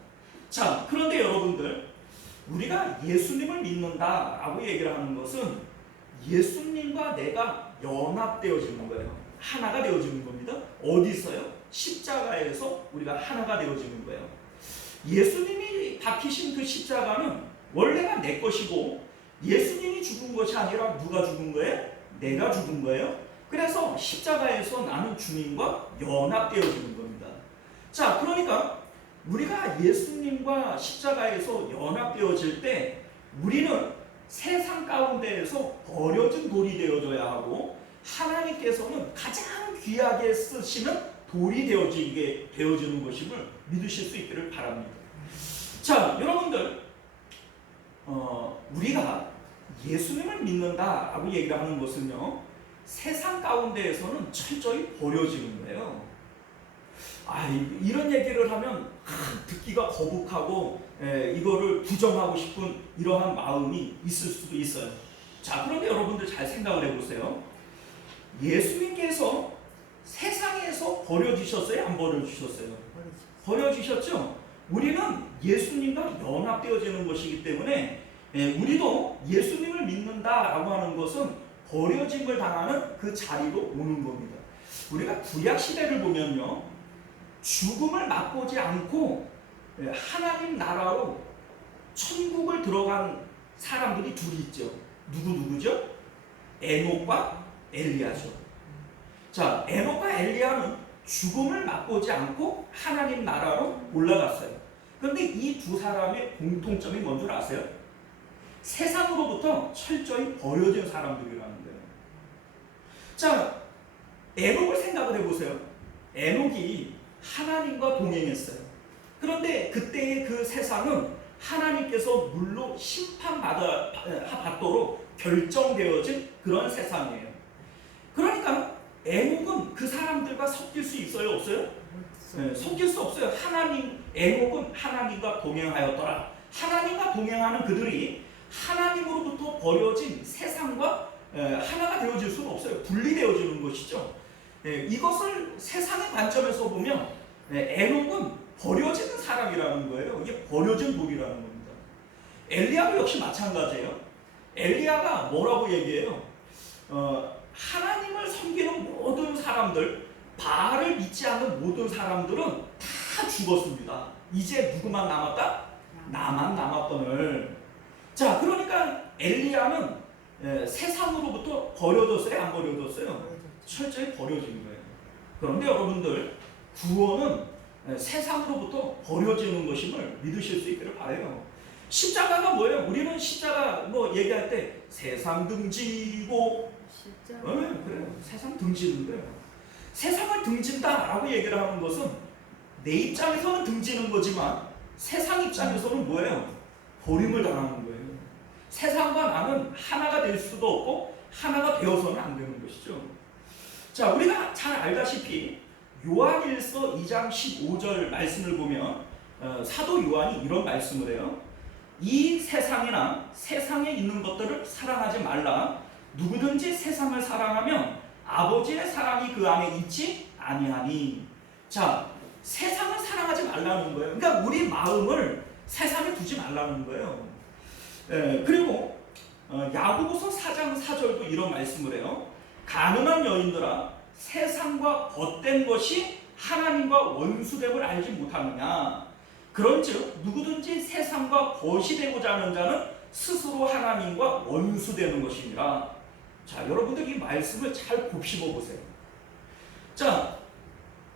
자, 그런데 여러분들, 우리가 예수님을 믿는다라고 얘기를 하는 것은 예수님과 내가 연합되어지는 거예요. 하나가 되어지는 겁니다. 어디서요? 십자가에서 우리가 하나가 되어지는 거예요. 예수님이 박히신 그 십자가는 원래가 내 것이고 예수님이 죽은 것이 아니라 누가 죽은 거예요? 내가 죽은 거예요. 그래서 십자가에서 나는 주님과 연합되어지는 겁니다. 자, 그러니까 우리가 예수님과 십자가에서 연합되어질 때 우리는 세상 가운데에서 버려진 돌이 되어져야 하고 하나님께서는 가장 귀하게 쓰시는 돌이 되어지는 것임을 믿으실 수 있기를 바랍니다. 자, 여러분들, 우리가 예수님을 믿는다라고 얘기를 하는 것은요, 세상 가운데에서는 철저히 버려지는 거예요. 이런 얘기를 하면 듣기가 거북하고 이거를 부정하고 싶은 이러한 마음이 있을 수도 있어요. 자, 그런데 여러분들 잘 생각을 해보세요. 예수님께서 세상에서 버려주셨어요? 안 버려주셨어요? 버려주셨죠? 우리는 예수님과 연합되어지는 것이기 때문에 우리도 예수님을 믿는다라고 하는 것은 버려짐을 당하는 그 자리로 오는 겁니다. 우리가 구약 시대를 보면요, 죽음을 맛보지 않고 하나님 나라로 천국을 들어간 사람들이 둘이 있죠. 누구죠? 에녹과 엘리야죠. 자, 에녹과 엘리야는 죽음을 맛보지 않고 하나님 나라로 올라갔어요. 그런데 이 두 사람의 공통점이 뭔 줄 아세요? 세상으로부터 철저히 버려진 사람들이라는 거예요. 자, 에녹을 생각을 해보세요. 에녹이 하나님과 동행했어요. 그런데 그때의 그 세상은 하나님께서 물로 심판받도록 결정되어진 그런 세상이에요. 그러니까 에녹은 그 사람들과 섞일 수 있어요? 없어요? 섞일 수 없어요. 에녹은 하나님과 동행하였더라. 하나님과 동행하는 그들이 하나님으로부터 버려진 세상과 하나가 되어질 수는 없어요. 분리되어지는 것이죠. 이것을 세상의 관점에서 보면 에녹은 버려지는 사람이라는 거예요. 이게 버려진 돌이라는 겁니다. 엘리야도 역시 마찬가지예요. 엘리야가 뭐라고 얘기해요? 하나님을 섬기는 모든 사람들, 바알을 믿지 않는 모든 사람들은 다 죽었습니다. 이제 누구만 남았다? 나만 남았거늘. 자, 그러니까 엘리야는 세상으로부터 버려졌어요? 안 버려졌어요? 철저히 버려진 거예요. 그런데 여러분들, 구원은 세상으로부터 버려지는 것임을 믿으실 수 있기를 바라요. 십자가가 뭐예요? 우리는 십자가 얘기할 때 세상 등지고 그래요. 세상 등지는 거예요. 세상을 등진다라고 얘기를 하는 것은 내 입장에서는 등지는 거지만 세상 입장에서는 뭐예요? 버림을 당하는 거예요. 세상과 나는 하나가 될 수도 없고 하나가 되어서는 안 되는 것이죠. 자, 우리가 잘 알다시피 요한일서 2장 15절 말씀을 보면 사도 요한이 이런 말씀을 해요. 이 세상이나 세상에 있는 것들을 사랑하지 말라. 누구든지 세상을 사랑하면 아버지의 사랑이 그 안에 있지 아니하니. 자, 세상을 사랑하지 말라는 거예요. 그러니까 우리 마음을 세상에 두지 말라는 거예요. 그리고 야고보서 4장 4절도 이런 말씀을 해요. 가늠한 여인들아, 세상과 헛된 것이 하나님과 원수됨을 알지 못하느냐. 그런즉 누구든지 세상과 벗이 되고자 하는 자는 스스로 하나님과 원수되는 것입니다. 자, 여러분들 이 말씀을 잘 곱씹어 보세요. 자,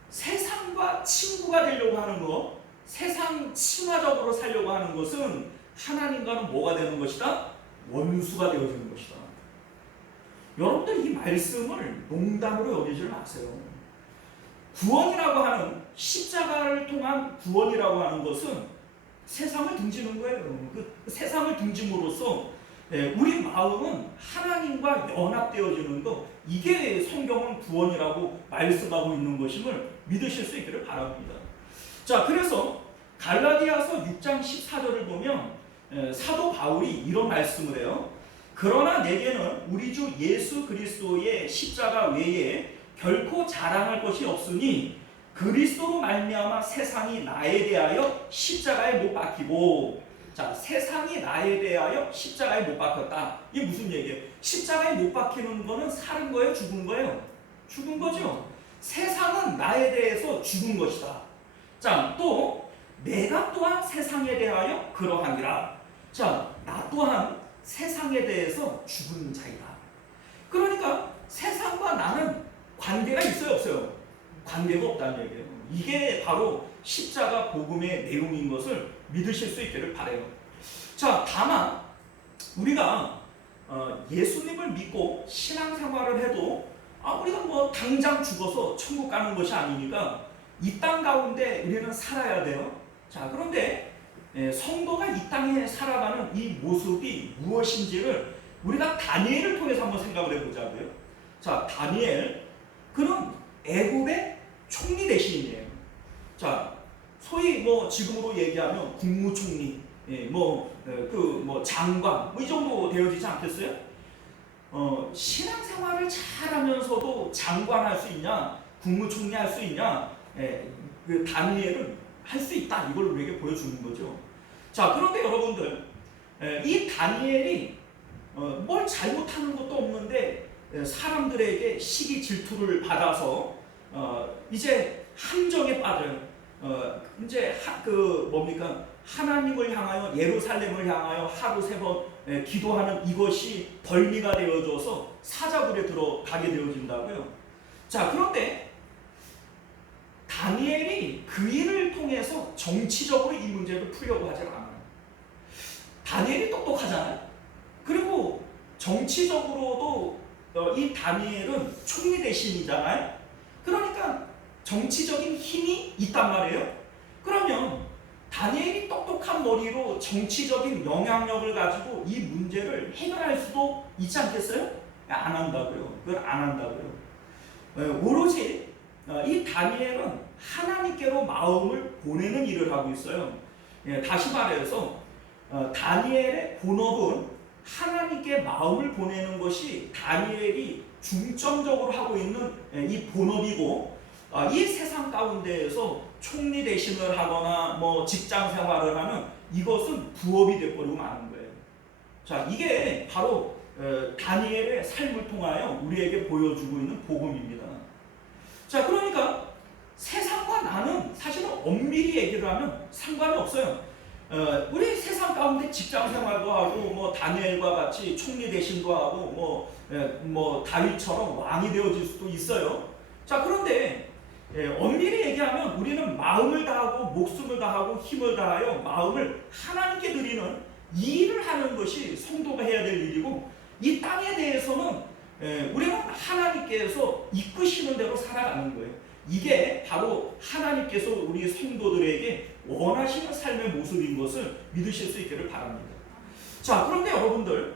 세상과 친구가 되려고 하는 것, 세상 친화적으로 살려고 하는 것은 하나님과는 뭐가 되는 것이다? 원수가 되어지는 것이다. 여러분들 이 말씀을 농담으로 여기지를 마세요. 구원이라고 하는, 십자가를 통한 구원이라고 하는 것은 세상을 등지는 거예요. 그 세상을 등짐으로써 우리 마음은 하나님과 연합되어지는 것, 이게 성경은 구원이라고 말씀하고 있는 것임을 믿으실 수 있기를 바랍니다. 자, 그래서 갈라디아서 6장 14절을 보면 사도 바울이 이런 말씀을 해요. 그러나 내게는 우리 주 예수 그리스도의 십자가 외에 결코 자랑할 것이 없으니 그리스도로 말미암아 세상이 나에 대하여 십자가에 못 박히고, 자, 세상이 나에 대하여 십자가에 못 박혔다. 이게 무슨 얘기예요? 십자가에 못 박히는 거는 살은 거예요? 죽은 거예요? 죽은 거죠. 세상은 나에 대해서 죽은 것이다. 자, 또 내가 또한 세상에 대하여 그러하니라. 자, 나 또한 세상에 대해서 죽은 자이다. 그러니까 세상과 나는 관계가 있어요, 없어요? 관계가 없다는 얘기예요. 이게 바로 십자가 복음의 내용인 것을 믿으실 수 있기를 바라요. 자, 다만 우리가 예수님을 믿고 신앙생활을 해도 우리가 뭐 당장 죽어서 천국 가는 것이 아니니까 이 땅 가운데 우리는 살아야 돼요. 자, 그런데 성도가 이 땅에 살아가는 이 모습이 무엇인지를 우리가 다니엘을 통해서 한번 생각을 해보자고요. 자, 다니엘, 그는 애굽의 총리 대신이에요. 자, 소위 뭐 지금으로 얘기하면 국무총리, 장관, 이 정도 되어지지 않겠어요? 신앙생활을 잘하면서도 장관할 수 있냐, 국무총리 할 수 있냐, 그 다니엘은 할 수 있다. 이걸 우리에게 보여주는 거죠. 자, 그런데 여러분들, 이 다니엘이 뭘 잘못하는 것도 없는데 사람들에게 시기 질투를 받아서 이제 함정에 빠져요. 이제 하나님을 향하여, 예루살렘을 향하여 하루 3번 기도하는 이것이 벌미가 되어져서 사자굴에 들어가게 되어진다고요. 자, 그런데 다니엘이 그 일을 통해서 정치적으로 이 문제를 풀려고 하지 않아요. 다니엘이 똑똑하잖아요. 그리고 정치적으로도 이 다니엘은 총리 대신이잖아요. 그러니까 정치적인 힘이 있단 말이에요. 그러면 다니엘이 똑똑한 머리로 정치적인 영향력을 가지고 이 문제를 해결할 수도 있지 않겠어요? 안 한다고요. 그걸 안 한다고요. 오로지 이 다니엘은 하나님께로 마음을 보내는 일을 하고 있어요. 다시 말해서 다니엘의 본업은 하나님께 마음을 보내는 것이 다니엘이 중점적으로 하고 있는 이 본업이고, 이 세상 가운데에서 총리 대신을 하거나 뭐 직장 생활을 하는 이것은 부업이 되어버리고 마는 거예요. 자, 이게 바로 다니엘의 삶을 통하여 우리에게 보여주고 있는 복음입니다. 자, 그러니까 세상과 나는 사실은 엄밀히 얘기를 하면 상관이 없어요. 우리 세상 가운데 직장 생활도 하고, 뭐 다니엘과 같이 총리 대신도 하고, 뭐 다윗처럼 왕이 되어질 수도 있어요. 자, 그런데 엄밀히 얘기하면 우리는 마음을 다하고 목숨을 다하고 힘을 다하여 마음을 하나님께 드리는 이 일을 하는 것이 성도가 해야 될 일이고, 이 땅에 대해서는 우리는 하나님께서 이끄시는 대로 살아가는 거예요. 이게 바로 하나님께서 우리 성도들에게 원하시는 삶의 모습인 것을 믿으실 수 있기를 바랍니다. 자, 그런데 여러분들,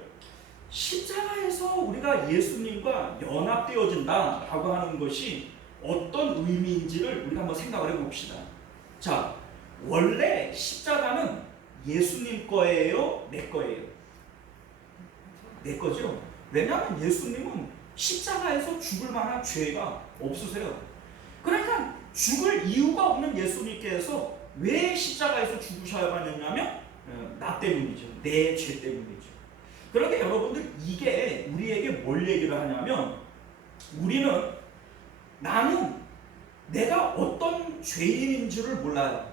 십자가에서 우리가 예수님과 연합되어진다라고 하는 것이 어떤 의미인지를 우리가 한번 생각을 해봅시다. 자, 원래 십자가는 예수님 거예요? 내 거예요? 내 거죠? 왜냐하면 예수님은 십자가에서 죽을 만한 죄가 없으세요. 그러니까 죽을 이유가 없는 예수님께서 왜 십자가에서 죽으셔야만 했냐면 나 때문이죠. 내 죄 때문이죠. 그런데 여러분들, 이게 우리에게 뭘 얘기를 하냐면, 나는 내가 어떤 죄인인 줄을 몰라요.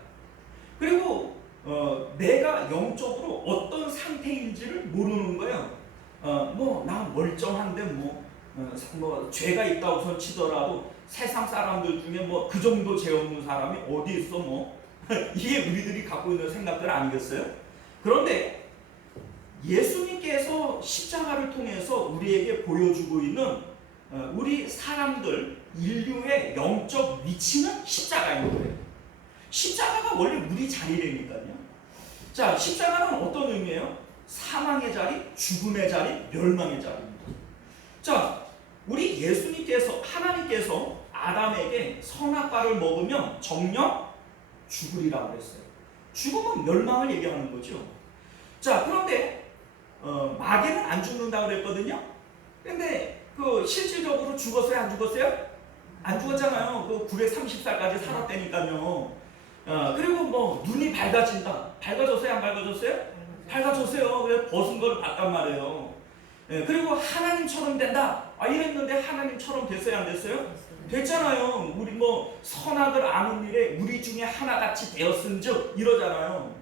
그리고 내가 영적으로 어떤 상태인지를 모르는 거예요. 나 멀쩡한데 뭐 죄가 있다고 선 치더라도 세상 사람들 중에 뭐 그 정도 죄 없는 사람이 어디 있어 뭐 이게 우리들이 갖고 있는 생각들 아니겠어요? 그런데 예수님께서 십자가를 통해서 우리에게 보여주고 있는 우리 사람들 인류의 영적 위치는 십자가인 거예요. 십자가가 원래 우리 자리라니까요. 자, 십자가는 어떤 의미예요? 사망의 자리, 죽음의 자리, 멸망의 자리입니다. 자, 우리 예수님께서 하나님께서 아담에게 선악과를 먹으면 정령 죽으리라고 했어요. 죽음은 멸망을 얘기하는 거죠. 자, 그런데 마귀는 안 죽는다고 그랬거든요. 근데 그 실질적으로 죽었어요, 안 죽었어요? 안 죽었잖아요. 그 930살까지 살았다니까요. 그리고 뭐 눈이 밝아진다. 밝아졌어요, 안 밝아졌어요? 밝아졌어요. 그래서 벗은 걸 봤단 말이에요. 그리고 하나님처럼 된다. 이랬는데 하나님처럼 됐어요, 안 됐어요? 됐잖아요. 우리 뭐 선악을 아는 일에 우리 중에 하나같이 되었은즉 이러잖아요.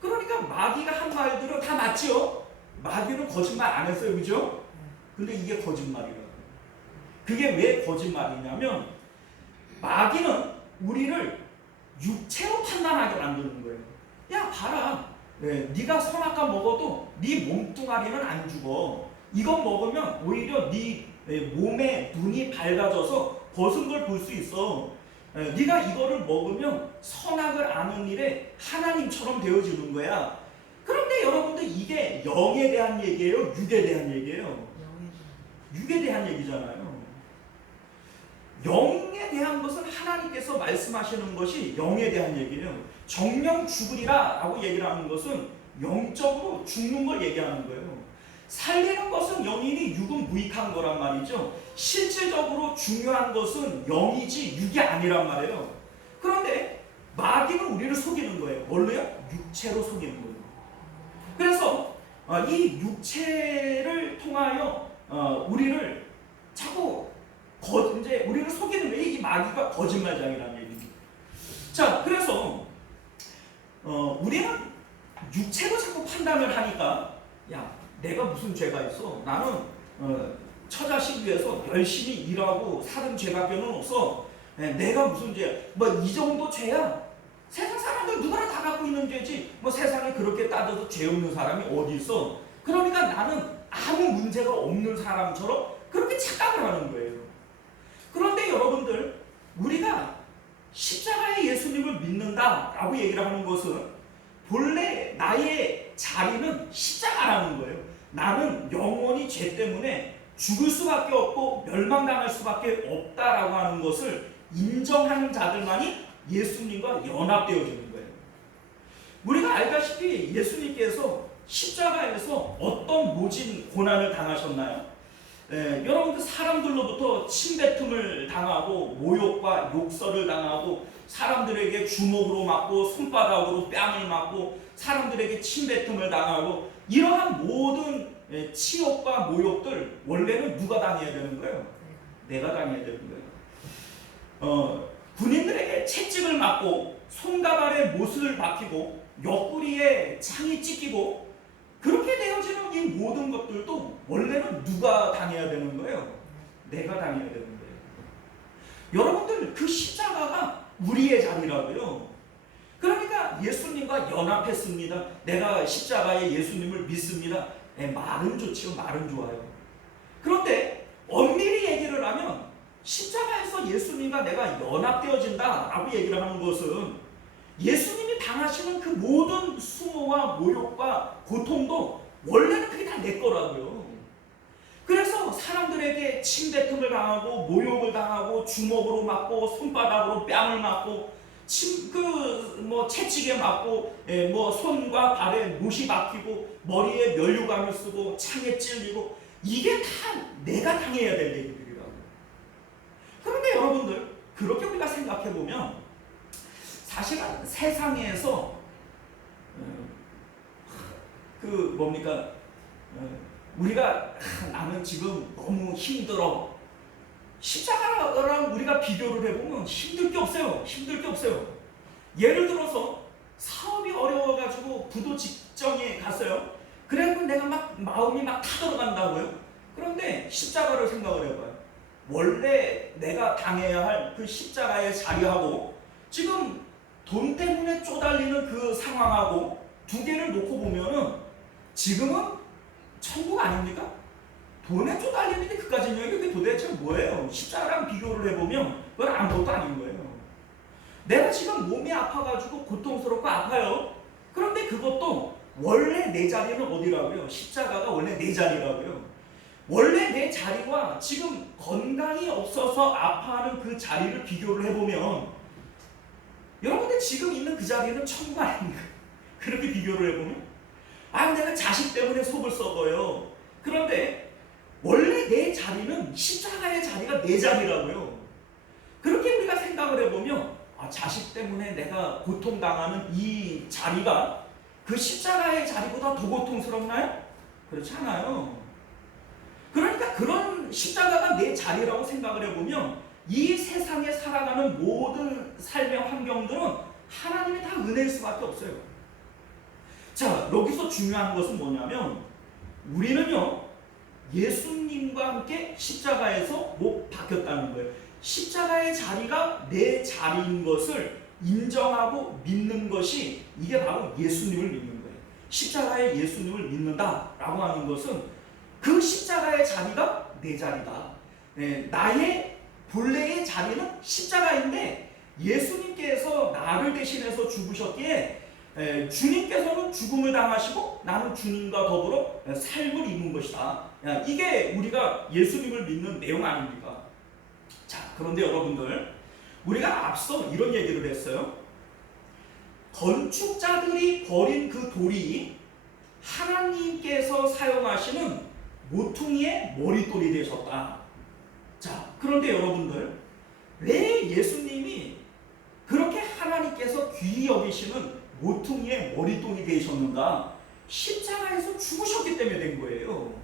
그러니까 마귀가 한 말들은 다 맞죠? 마귀는 거짓말 안 했어요, 그죠? 근데 이게 거짓말이라고. 그게 왜 거짓말이냐면 마귀는 우리를 육체로 판단하게 만드는 거예요. 야, 봐라. 네가 선악과 먹어도 네 몸뚱아리는 안 죽어. 이거 먹으면 오히려 네 몸에 눈이 밝아져서 벗은 걸 볼 수 있어. 네가 이거를 먹으면 선악을 아는 일에 하나님처럼 되어지는 거야. 그런데 여러분들 이게 영에 대한 얘기예요? 육에 대한 얘기예요? 육에 대한 얘기잖아요. 영에 대한 것은 하나님께서 말씀하시는 것이 영에 대한 얘기예요. 정령 죽으리라 라고 얘기를 하는 것은 영적으로 죽는 걸 얘기하는 거예요. 살리는 것은 영이니 육은 무익한 거란 말이죠. 실질적으로 중요한 것은 영이지 육이 아니란 말이에요. 그런데 마귀는 우리를 속이는 거예요. 뭘로요? 육체로 속이는 거예요. 그래서 이 육체를 통하여 우리를 자꾸 이제 우리를 속이는 거예요. 이 마귀가 거짓말장이라는 얘기입니다. 자, 그래서 우리는 육체로 자꾸 판단을 하니까 야, 내가 무슨 죄가 있어? 나는 처자식 위해서 열심히 일하고 사는 죄밖에는 없어. 내가 무슨 죄야? 뭐 이 정도 죄야? 세상 사람들 누구나 다 갖고 있는 죄지. 뭐 세상에 그렇게 따져도 죄 없는 사람이 어디 있어? 그러니까 나는 아무 문제가 없는 사람처럼 그렇게 착각을 하는 거예요. 그런데 여러분들, 우리가 십자가의 예수님을 믿는다라고 얘기를 하는 것은 본래 나의 자리는 십자가라는 거예요. 나는 영원히 죄 때문에 죽을 수밖에 없고 멸망당할 수밖에 없다라고 하는 것을 인정하는 자들만이 예수님과 연합되어지는 거예요. 우리가 알다시피 예수님께서 십자가에서 어떤 모진 고난을 당하셨나요? 여러분들 사람들로부터 침뱉음을 당하고 모욕과 욕설을 당하고 사람들에게 주먹으로 맞고 손바닥으로 뺨을 맞고 사람들에게 침뱉음을 당하고 이러한 모든 치욕과 모욕들 원래는 누가 당해야 되는 거예요? 내가 당해야 되는 거예요. 군인들에게 채찍을 맞고 손가발에 못을 박히고 옆구리에 창이 찢기고 그렇게 되어지는 이 모든 것들도 원래는 누가 당해야 되는 거예요? 내가 당해야 되는 거예요. 여러분들 그 십자가가 우리의 자리라고요. 그러니까 예수님과 연합했습니다. 내가 십자가의 예수님을 믿습니다. 말은 좋지요. 말은 좋아요. 그런데 엄밀히 얘기를 하면 십자가에서 예수님과 내가 연합되어진다라고 얘기를 하는 것은 예수님이 당하시는 그 모든 수모와 모욕과 고통도 원래는 그게 다 내 거라고요. 그래서 사람들에게 침뱉음을 당하고 모욕을 당하고 주먹으로 맞고 손바닥으로 뺨을 맞고 채찍에 맞고 뭐 손과 발에 못이 박히고 머리에 면류관을 쓰고 창에 찔리고 이게 다 내가 당해야 될 얘기들이라고요. 그런데 여러분들 그렇게 우리가 생각해 보면 사실은 세상에서 우리가 나는 지금 너무 힘들어. 십자가랑 우리가 비교를 해보면 힘들 게 없어요. 힘들 게 없어요. 예를 들어서 사업이 어려워가지고 구도 직전에 갔어요. 그래서 내가 막 마음이 막 타들어간다고요. 그런데 십자가를 생각을 해봐요. 원래 내가 당해야 할 그 십자가의 자리하고 지금 돈 때문에 쪼달리는 그 상황하고 두 개를 놓고 보면은 지금은 천국 아닙니까? 돈에 쪼달리는데 그까지는 이게 도대체 뭐예요? 십자가랑 비교를 해보면 그건 아무것도 아닌 거예요. 내가 지금 몸이 아파가지고 고통스럽고 아파요. 그런데 그것도 원래 내 자리는 어디라고요? 십자가가 원래 내 자리라고요. 원래 내 자리와 지금 건강이 없어서 아파하는 그 자리를 비교를 해보면 여러분들 지금 있는 그 자리는 천국 아닙니까? 그렇게 비교를 해보면 내가 자식 때문에 속을 썩어요. 그런데 원래 내 자리는 십자가의 자리가 내 자리라고요. 그렇게 우리가 생각을 해보면 자식 때문에 내가 고통당하는 이 자리가 그 십자가의 자리보다 더 고통스럽나요? 그렇지 않아요. 그러니까 그런 십자가가 내 자리라고 생각을 해보면 이 세상에 살아가는 모든 삶의 환경들은 하나님이 다 은혜일 수밖에 없어요. 자, 여기서 중요한 것은 뭐냐면 우리는요 예수님과 함께 십자가에서 못 박혔다는 거예요. 십자가의 자리가 내 자리인 것을 인정하고 믿는 것이 이게 바로 예수님을 믿는 거예요. 십자가의 예수님을 믿는다라고 하는 것은 그 십자가의 자리가 내 자리다. 나의 본래의 자리는 십자가인데 예수님께서 나를 대신해서 죽으셨기에 주님께서는 죽음을 당하시고 나는 주님과 더불어 삶을 이룬 것이다. 이게 우리가 예수님을 믿는 내용 아닙니까? 자, 그런데 여러분들 우리가 앞서 이런 얘기를 했어요. 건축자들이 버린 그 돌이 하나님께서 사용하시는 모퉁이의 머릿돌이 되셨다. 자, 그런데 여러분들 왜 예수님이 그렇게 하나님께서 귀히 여기시는 모퉁이의 머릿돌이 되셨는가? 십자가에서 죽으셨기 때문에 된 거예요.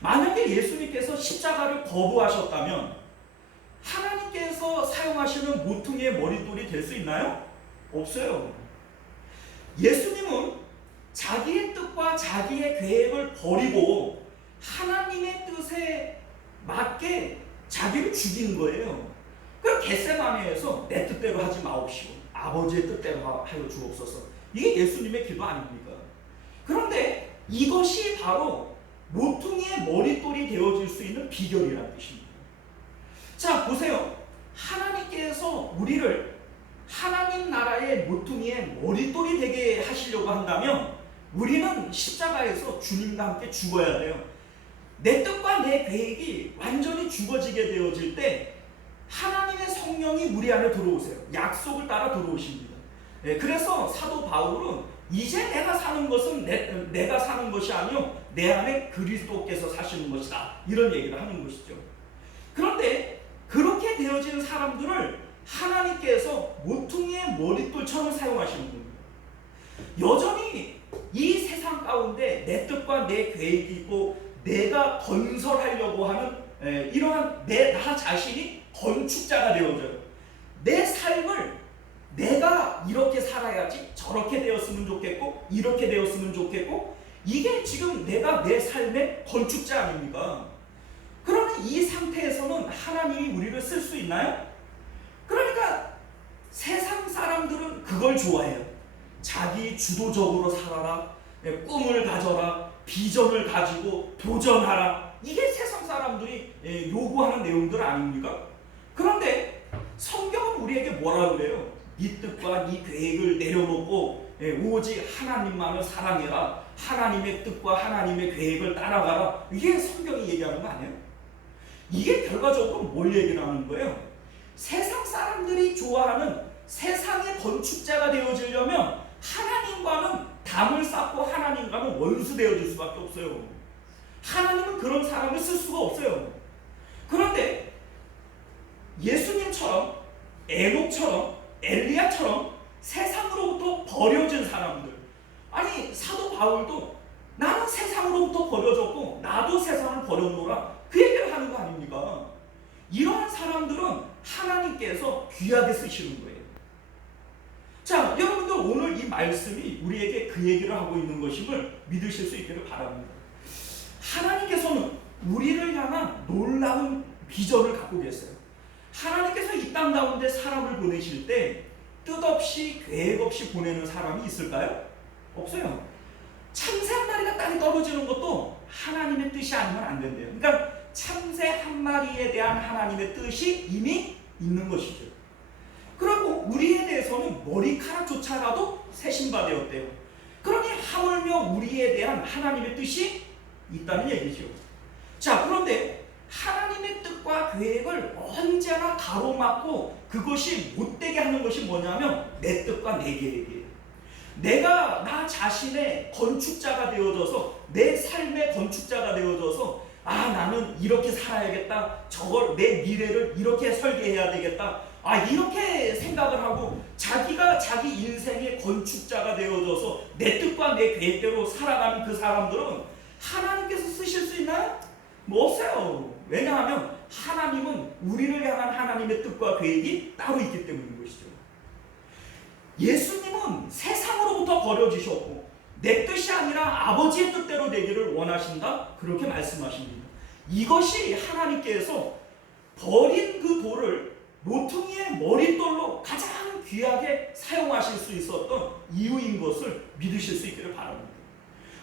만약에 예수님께서 십자가를 거부하셨다면 하나님께서 사용하시는 모퉁이의 머릿돌이 될 수 있나요? 없어요. 예수님은 자기의 뜻과 자기의 계획을 버리고 하나님의 뜻에 맞게 자기를 죽인 거예요. 그 겟세마네에서 내 뜻대로 하지 마옵시고 아버지의 뜻대로 하여 주옵소서. 이게 예수님의 기도 아닙니까? 그런데 이것이 바로 모퉁이의 머릿돌이 되어질 수 있는 비결이라는 뜻입니다. 자, 보세요. 하나님께서 우리를 하나님 나라의 모퉁이의 머릿돌이 되게 하시려고 한다면 우리는 십자가에서 주님과 함께 죽어야 돼요. 내 뜻과 내 계획이 완전히 죽어지게 되어질 때 하나님의 성령이 우리 안에 들어오세요. 약속을 따라 들어오십니다. 그래서 사도 바울은 이제 내가 사는 것은 내가 사는 것이 아니요 내 안에 그리스도께서 사시는 것이다. 이런 얘기를 하는 것이죠. 그런데 그렇게 되어진 사람들을 하나님께서 모퉁이의 머릿돌처럼 사용하시는 겁니다. 여전히 이 세상 가운데 내 뜻과 내 계획이 있고 내가 건설하려고 하는 이러한 나 자신이 건축자가 되어져요. 내 삶을 내가 이렇게 살아야지 저렇게 되었으면 좋겠고 이렇게 되었으면 좋겠고 이게 지금 내가 내 삶의 건축자 아닙니까? 그러면 이 상태에서는 하나님이 우리를 쓸 수 있나요? 그러니까 세상 사람들은 그걸 좋아해요. 자기 주도적으로 살아라, 꿈을 가져라, 비전을 가지고 도전하라. 이게 세상 사람들이 요구하는 내용들 아닙니까? 그런데 성경은 우리에게 뭐라 그래요? 네 뜻과 네 계획을 내려놓고 오직 하나님만을 사랑해라. 하나님의 뜻과 하나님의 계획을 따라가라. 이게 성경이 얘기하는 거 아니에요? 이게 결과적으로 뭘 얘기를 하는 거예요? 세상 사람들이 좋아하는 세상의 건축자가 되어지려면 하나님과는 담을 쌓고 하나님과는 원수 되어질 수밖에 없어요. 하나님은 그런 사람을 쓸 수가 없어요. 그런데 예수님처럼 에녹처럼 엘리야처럼 세상으로부터 버려진 사람들, 아니 사도 바울도 나는 세상으로부터 버려졌고 나도 세상을 버려놓으라 그 얘기를 하는 거 아닙니까? 이러한 사람들은 하나님께서 귀하게 쓰시는 거예요. 자, 여러분들 오늘 이 말씀이 우리에게 그 얘기를 하고 있는 것임을 믿으실 수 있기를 바랍니다. 하나님께서는 우리를 향한 놀라운 비전을 갖고 계세요. 하나님께서 이 땅 가운데 사람을 보내실 때 뜻없이 계획 없이 보내는 사람이 있을까요? 없어요. 참새 한 마리가 땅에 떨어지는 것도 하나님의 뜻이 아니면 안 된대요. 그러니까 참새 한 마리에 대한 하나님의 뜻이 이미 있는 것이죠. 그리고 우리에 대해서는 머리카락조차라도 세심받았대요. 그러니 하물며 우리에 대한 하나님의 뜻이 있다는 얘기죠. 자, 그런데 하나님의 뜻과 계획을 언제나 가로막고 그것이 못되게 하는 것이 뭐냐면 내 뜻과 내 계획이에요. 내가 나 자신의 건축자가 되어져서 내 삶의 건축자가 되어져서 나는 이렇게 살아야겠다. 저걸 내 미래를 이렇게 설계해야 되겠다. 이렇게 생각을 하고 자기가 자기 인생의 건축자가 되어져서 내 뜻과 내 계획대로 살아가는 그 사람들은 하나님께서 쓰실 수 있나요? 없어요. 왜냐하면 하나님은 우리를 향한 하나님의 뜻과 계획이 따로 있기 때문인 것이죠. 예수님은 세상으로부터 버려지셨고 내 뜻이 아니라 아버지의 뜻대로 되기를 원하신다. 그렇게 말씀하십니다. 이것이 하나님께서 버린 그 돌을 모퉁이의 머릿돌로 가장 귀하게 사용하실 수 있었던 이유인 것을 믿으실 수 있기를 바랍니다.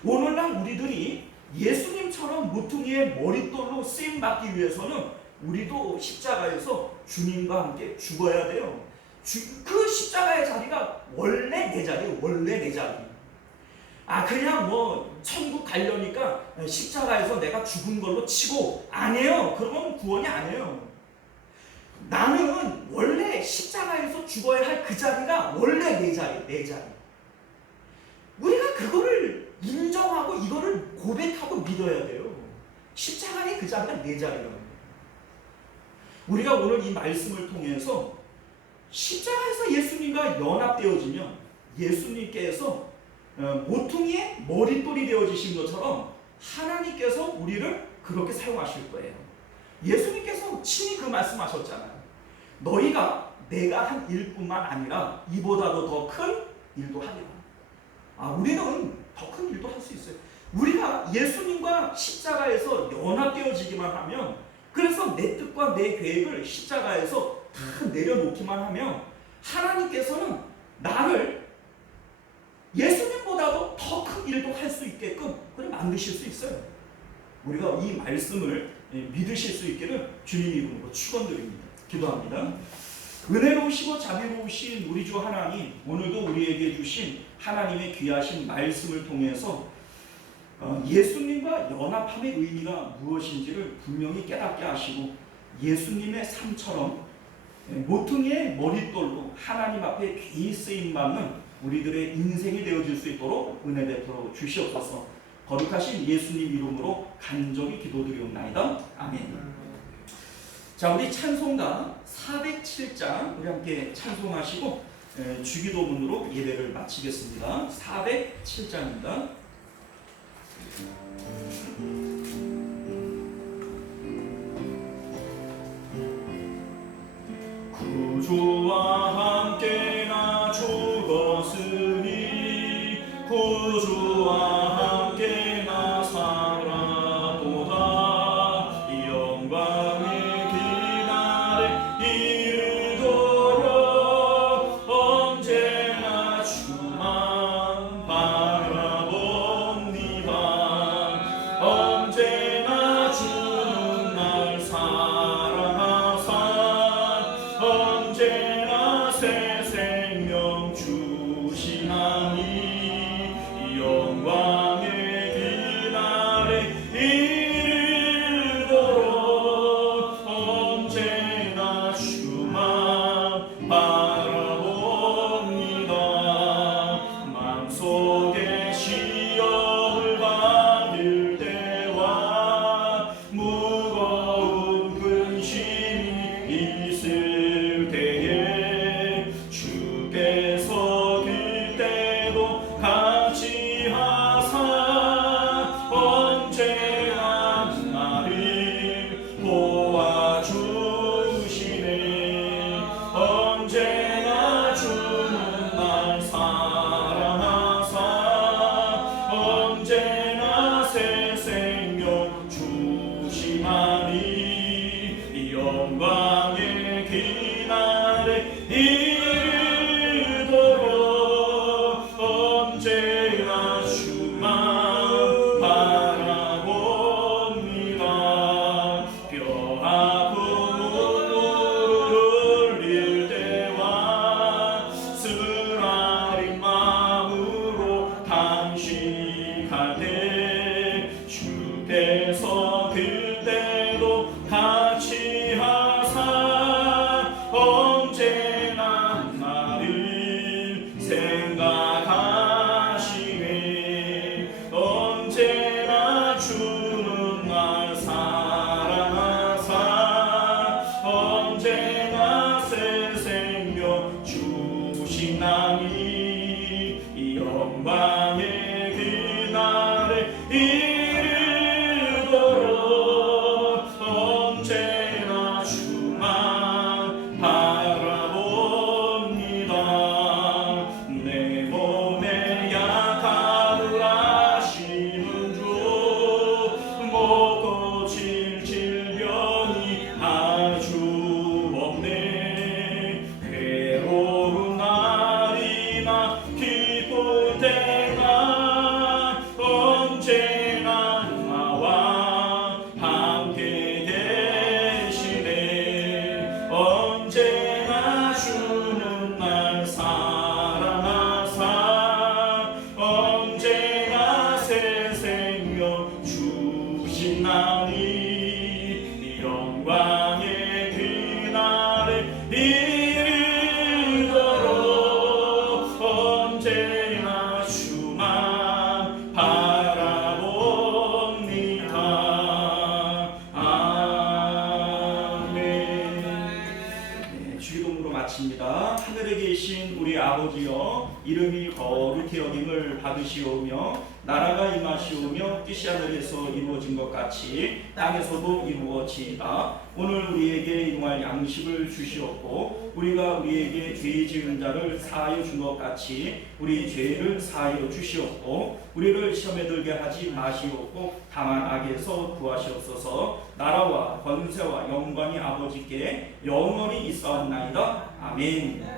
오늘날 우리들이 예수님처럼 모퉁이의 머릿돌로 쓰임받기 위해서는 우리도 십자가에서 주님과 함께 죽어야 돼요. 그 십자가의 자리가 원래 내 자리예요. 원래 내 자리. 그냥 천국 가려니까 십자가에서 내가 죽은 걸로 치고 아니에요. 그러면 구원이 아니에요. 나는 원래 십자가에서 죽어야 할 그 자리가 원래 내 자리, 내 자리. 우리가 그거를 인정하고 이거를 고백하고 믿어야 돼요. 십자가의 그 자리가 내 자리라는 거예요. 우리가 오늘 이 말씀을 통해서 십자가에서 예수님과 연합되어지면 예수님께서 모퉁이의 머릿돌이 되어지신 것처럼 하나님께서 우리를 그렇게 사용하실 거예요. 예수님께서 친히 그 말씀하셨잖아요. 너희가 내가 한 일뿐만 아니라 이보다도 더 큰 일도 하리라. 우리는 더 큰 일도 할 수 있어요. 우리가 예수님과 십자가에서 연합되어지기만 하면, 그래서 내 뜻과 내 계획을 십자가에서 다 내려놓기만 하면 하나님께서는 나를 예수님보다도 더 큰 일도 할 수 있게끔 그렇게 만드실 수 있어요. 우리가 이 말씀을 믿으실 수 있기를 주님 이름으로 축원드립니다. 기도합니다. 은혜로우시고 자비로우신 우리 주 하나님, 오늘도 우리에게 주신 하나님의 귀하신 말씀을 통해서 예수님과 연합함의 의미가 무엇인지를 분명히 깨닫게 하시고 예수님의 삶처럼 모퉁이의 머릿돌로 하나님 앞에 귀히 쓰임받는 우리들의 인생이 되어질 수 있도록 은혜 베풀어 주시옵소서. 거룩하신 예수님 이름으로 간절히 기도드리옵나이다. 아멘. 자, 우리 찬송가 407장 우리 함께 찬송하시고 주기도문으로 예배를 마치겠습니다. 407장입니다. 구주와 함께 나 죽었으니 구주와 함께 나 살았도다. 이 영광의 길아래 이르도록 언제나 주만 바라봅니다. 언제나 주는 날 사랑하사 언제나 새 생명 주시나니 때나 언제나 나와 함께 계시네. 언제나 주는 날 사랑하사 언제나 새 생명 주시나니 영광의 그날에 이르도록 언제나 주만 바라봅니다. 아멘. 네, 주기도문으로 마칩니다. 하늘에 계신 우리 아버지여, 이름이 거룩히 여김을 받으시오며 나라가 임하시오며 뜻이 하늘에서 이루어진 것 같이 땅에서도 이루어지이다. 오늘 우리에게 일용할 양식을 주시옵고 우리가 우리에게 죄 지은 자를 사하여 준 것 같이 우리 죄를 사하여 주시옵고 우리를 시험에 들게 하지 마시옵고 다만 악에서 구하시옵소서. 나라와 권세와 영광이 아버지께 영원히 있사옵나이다. 아멘.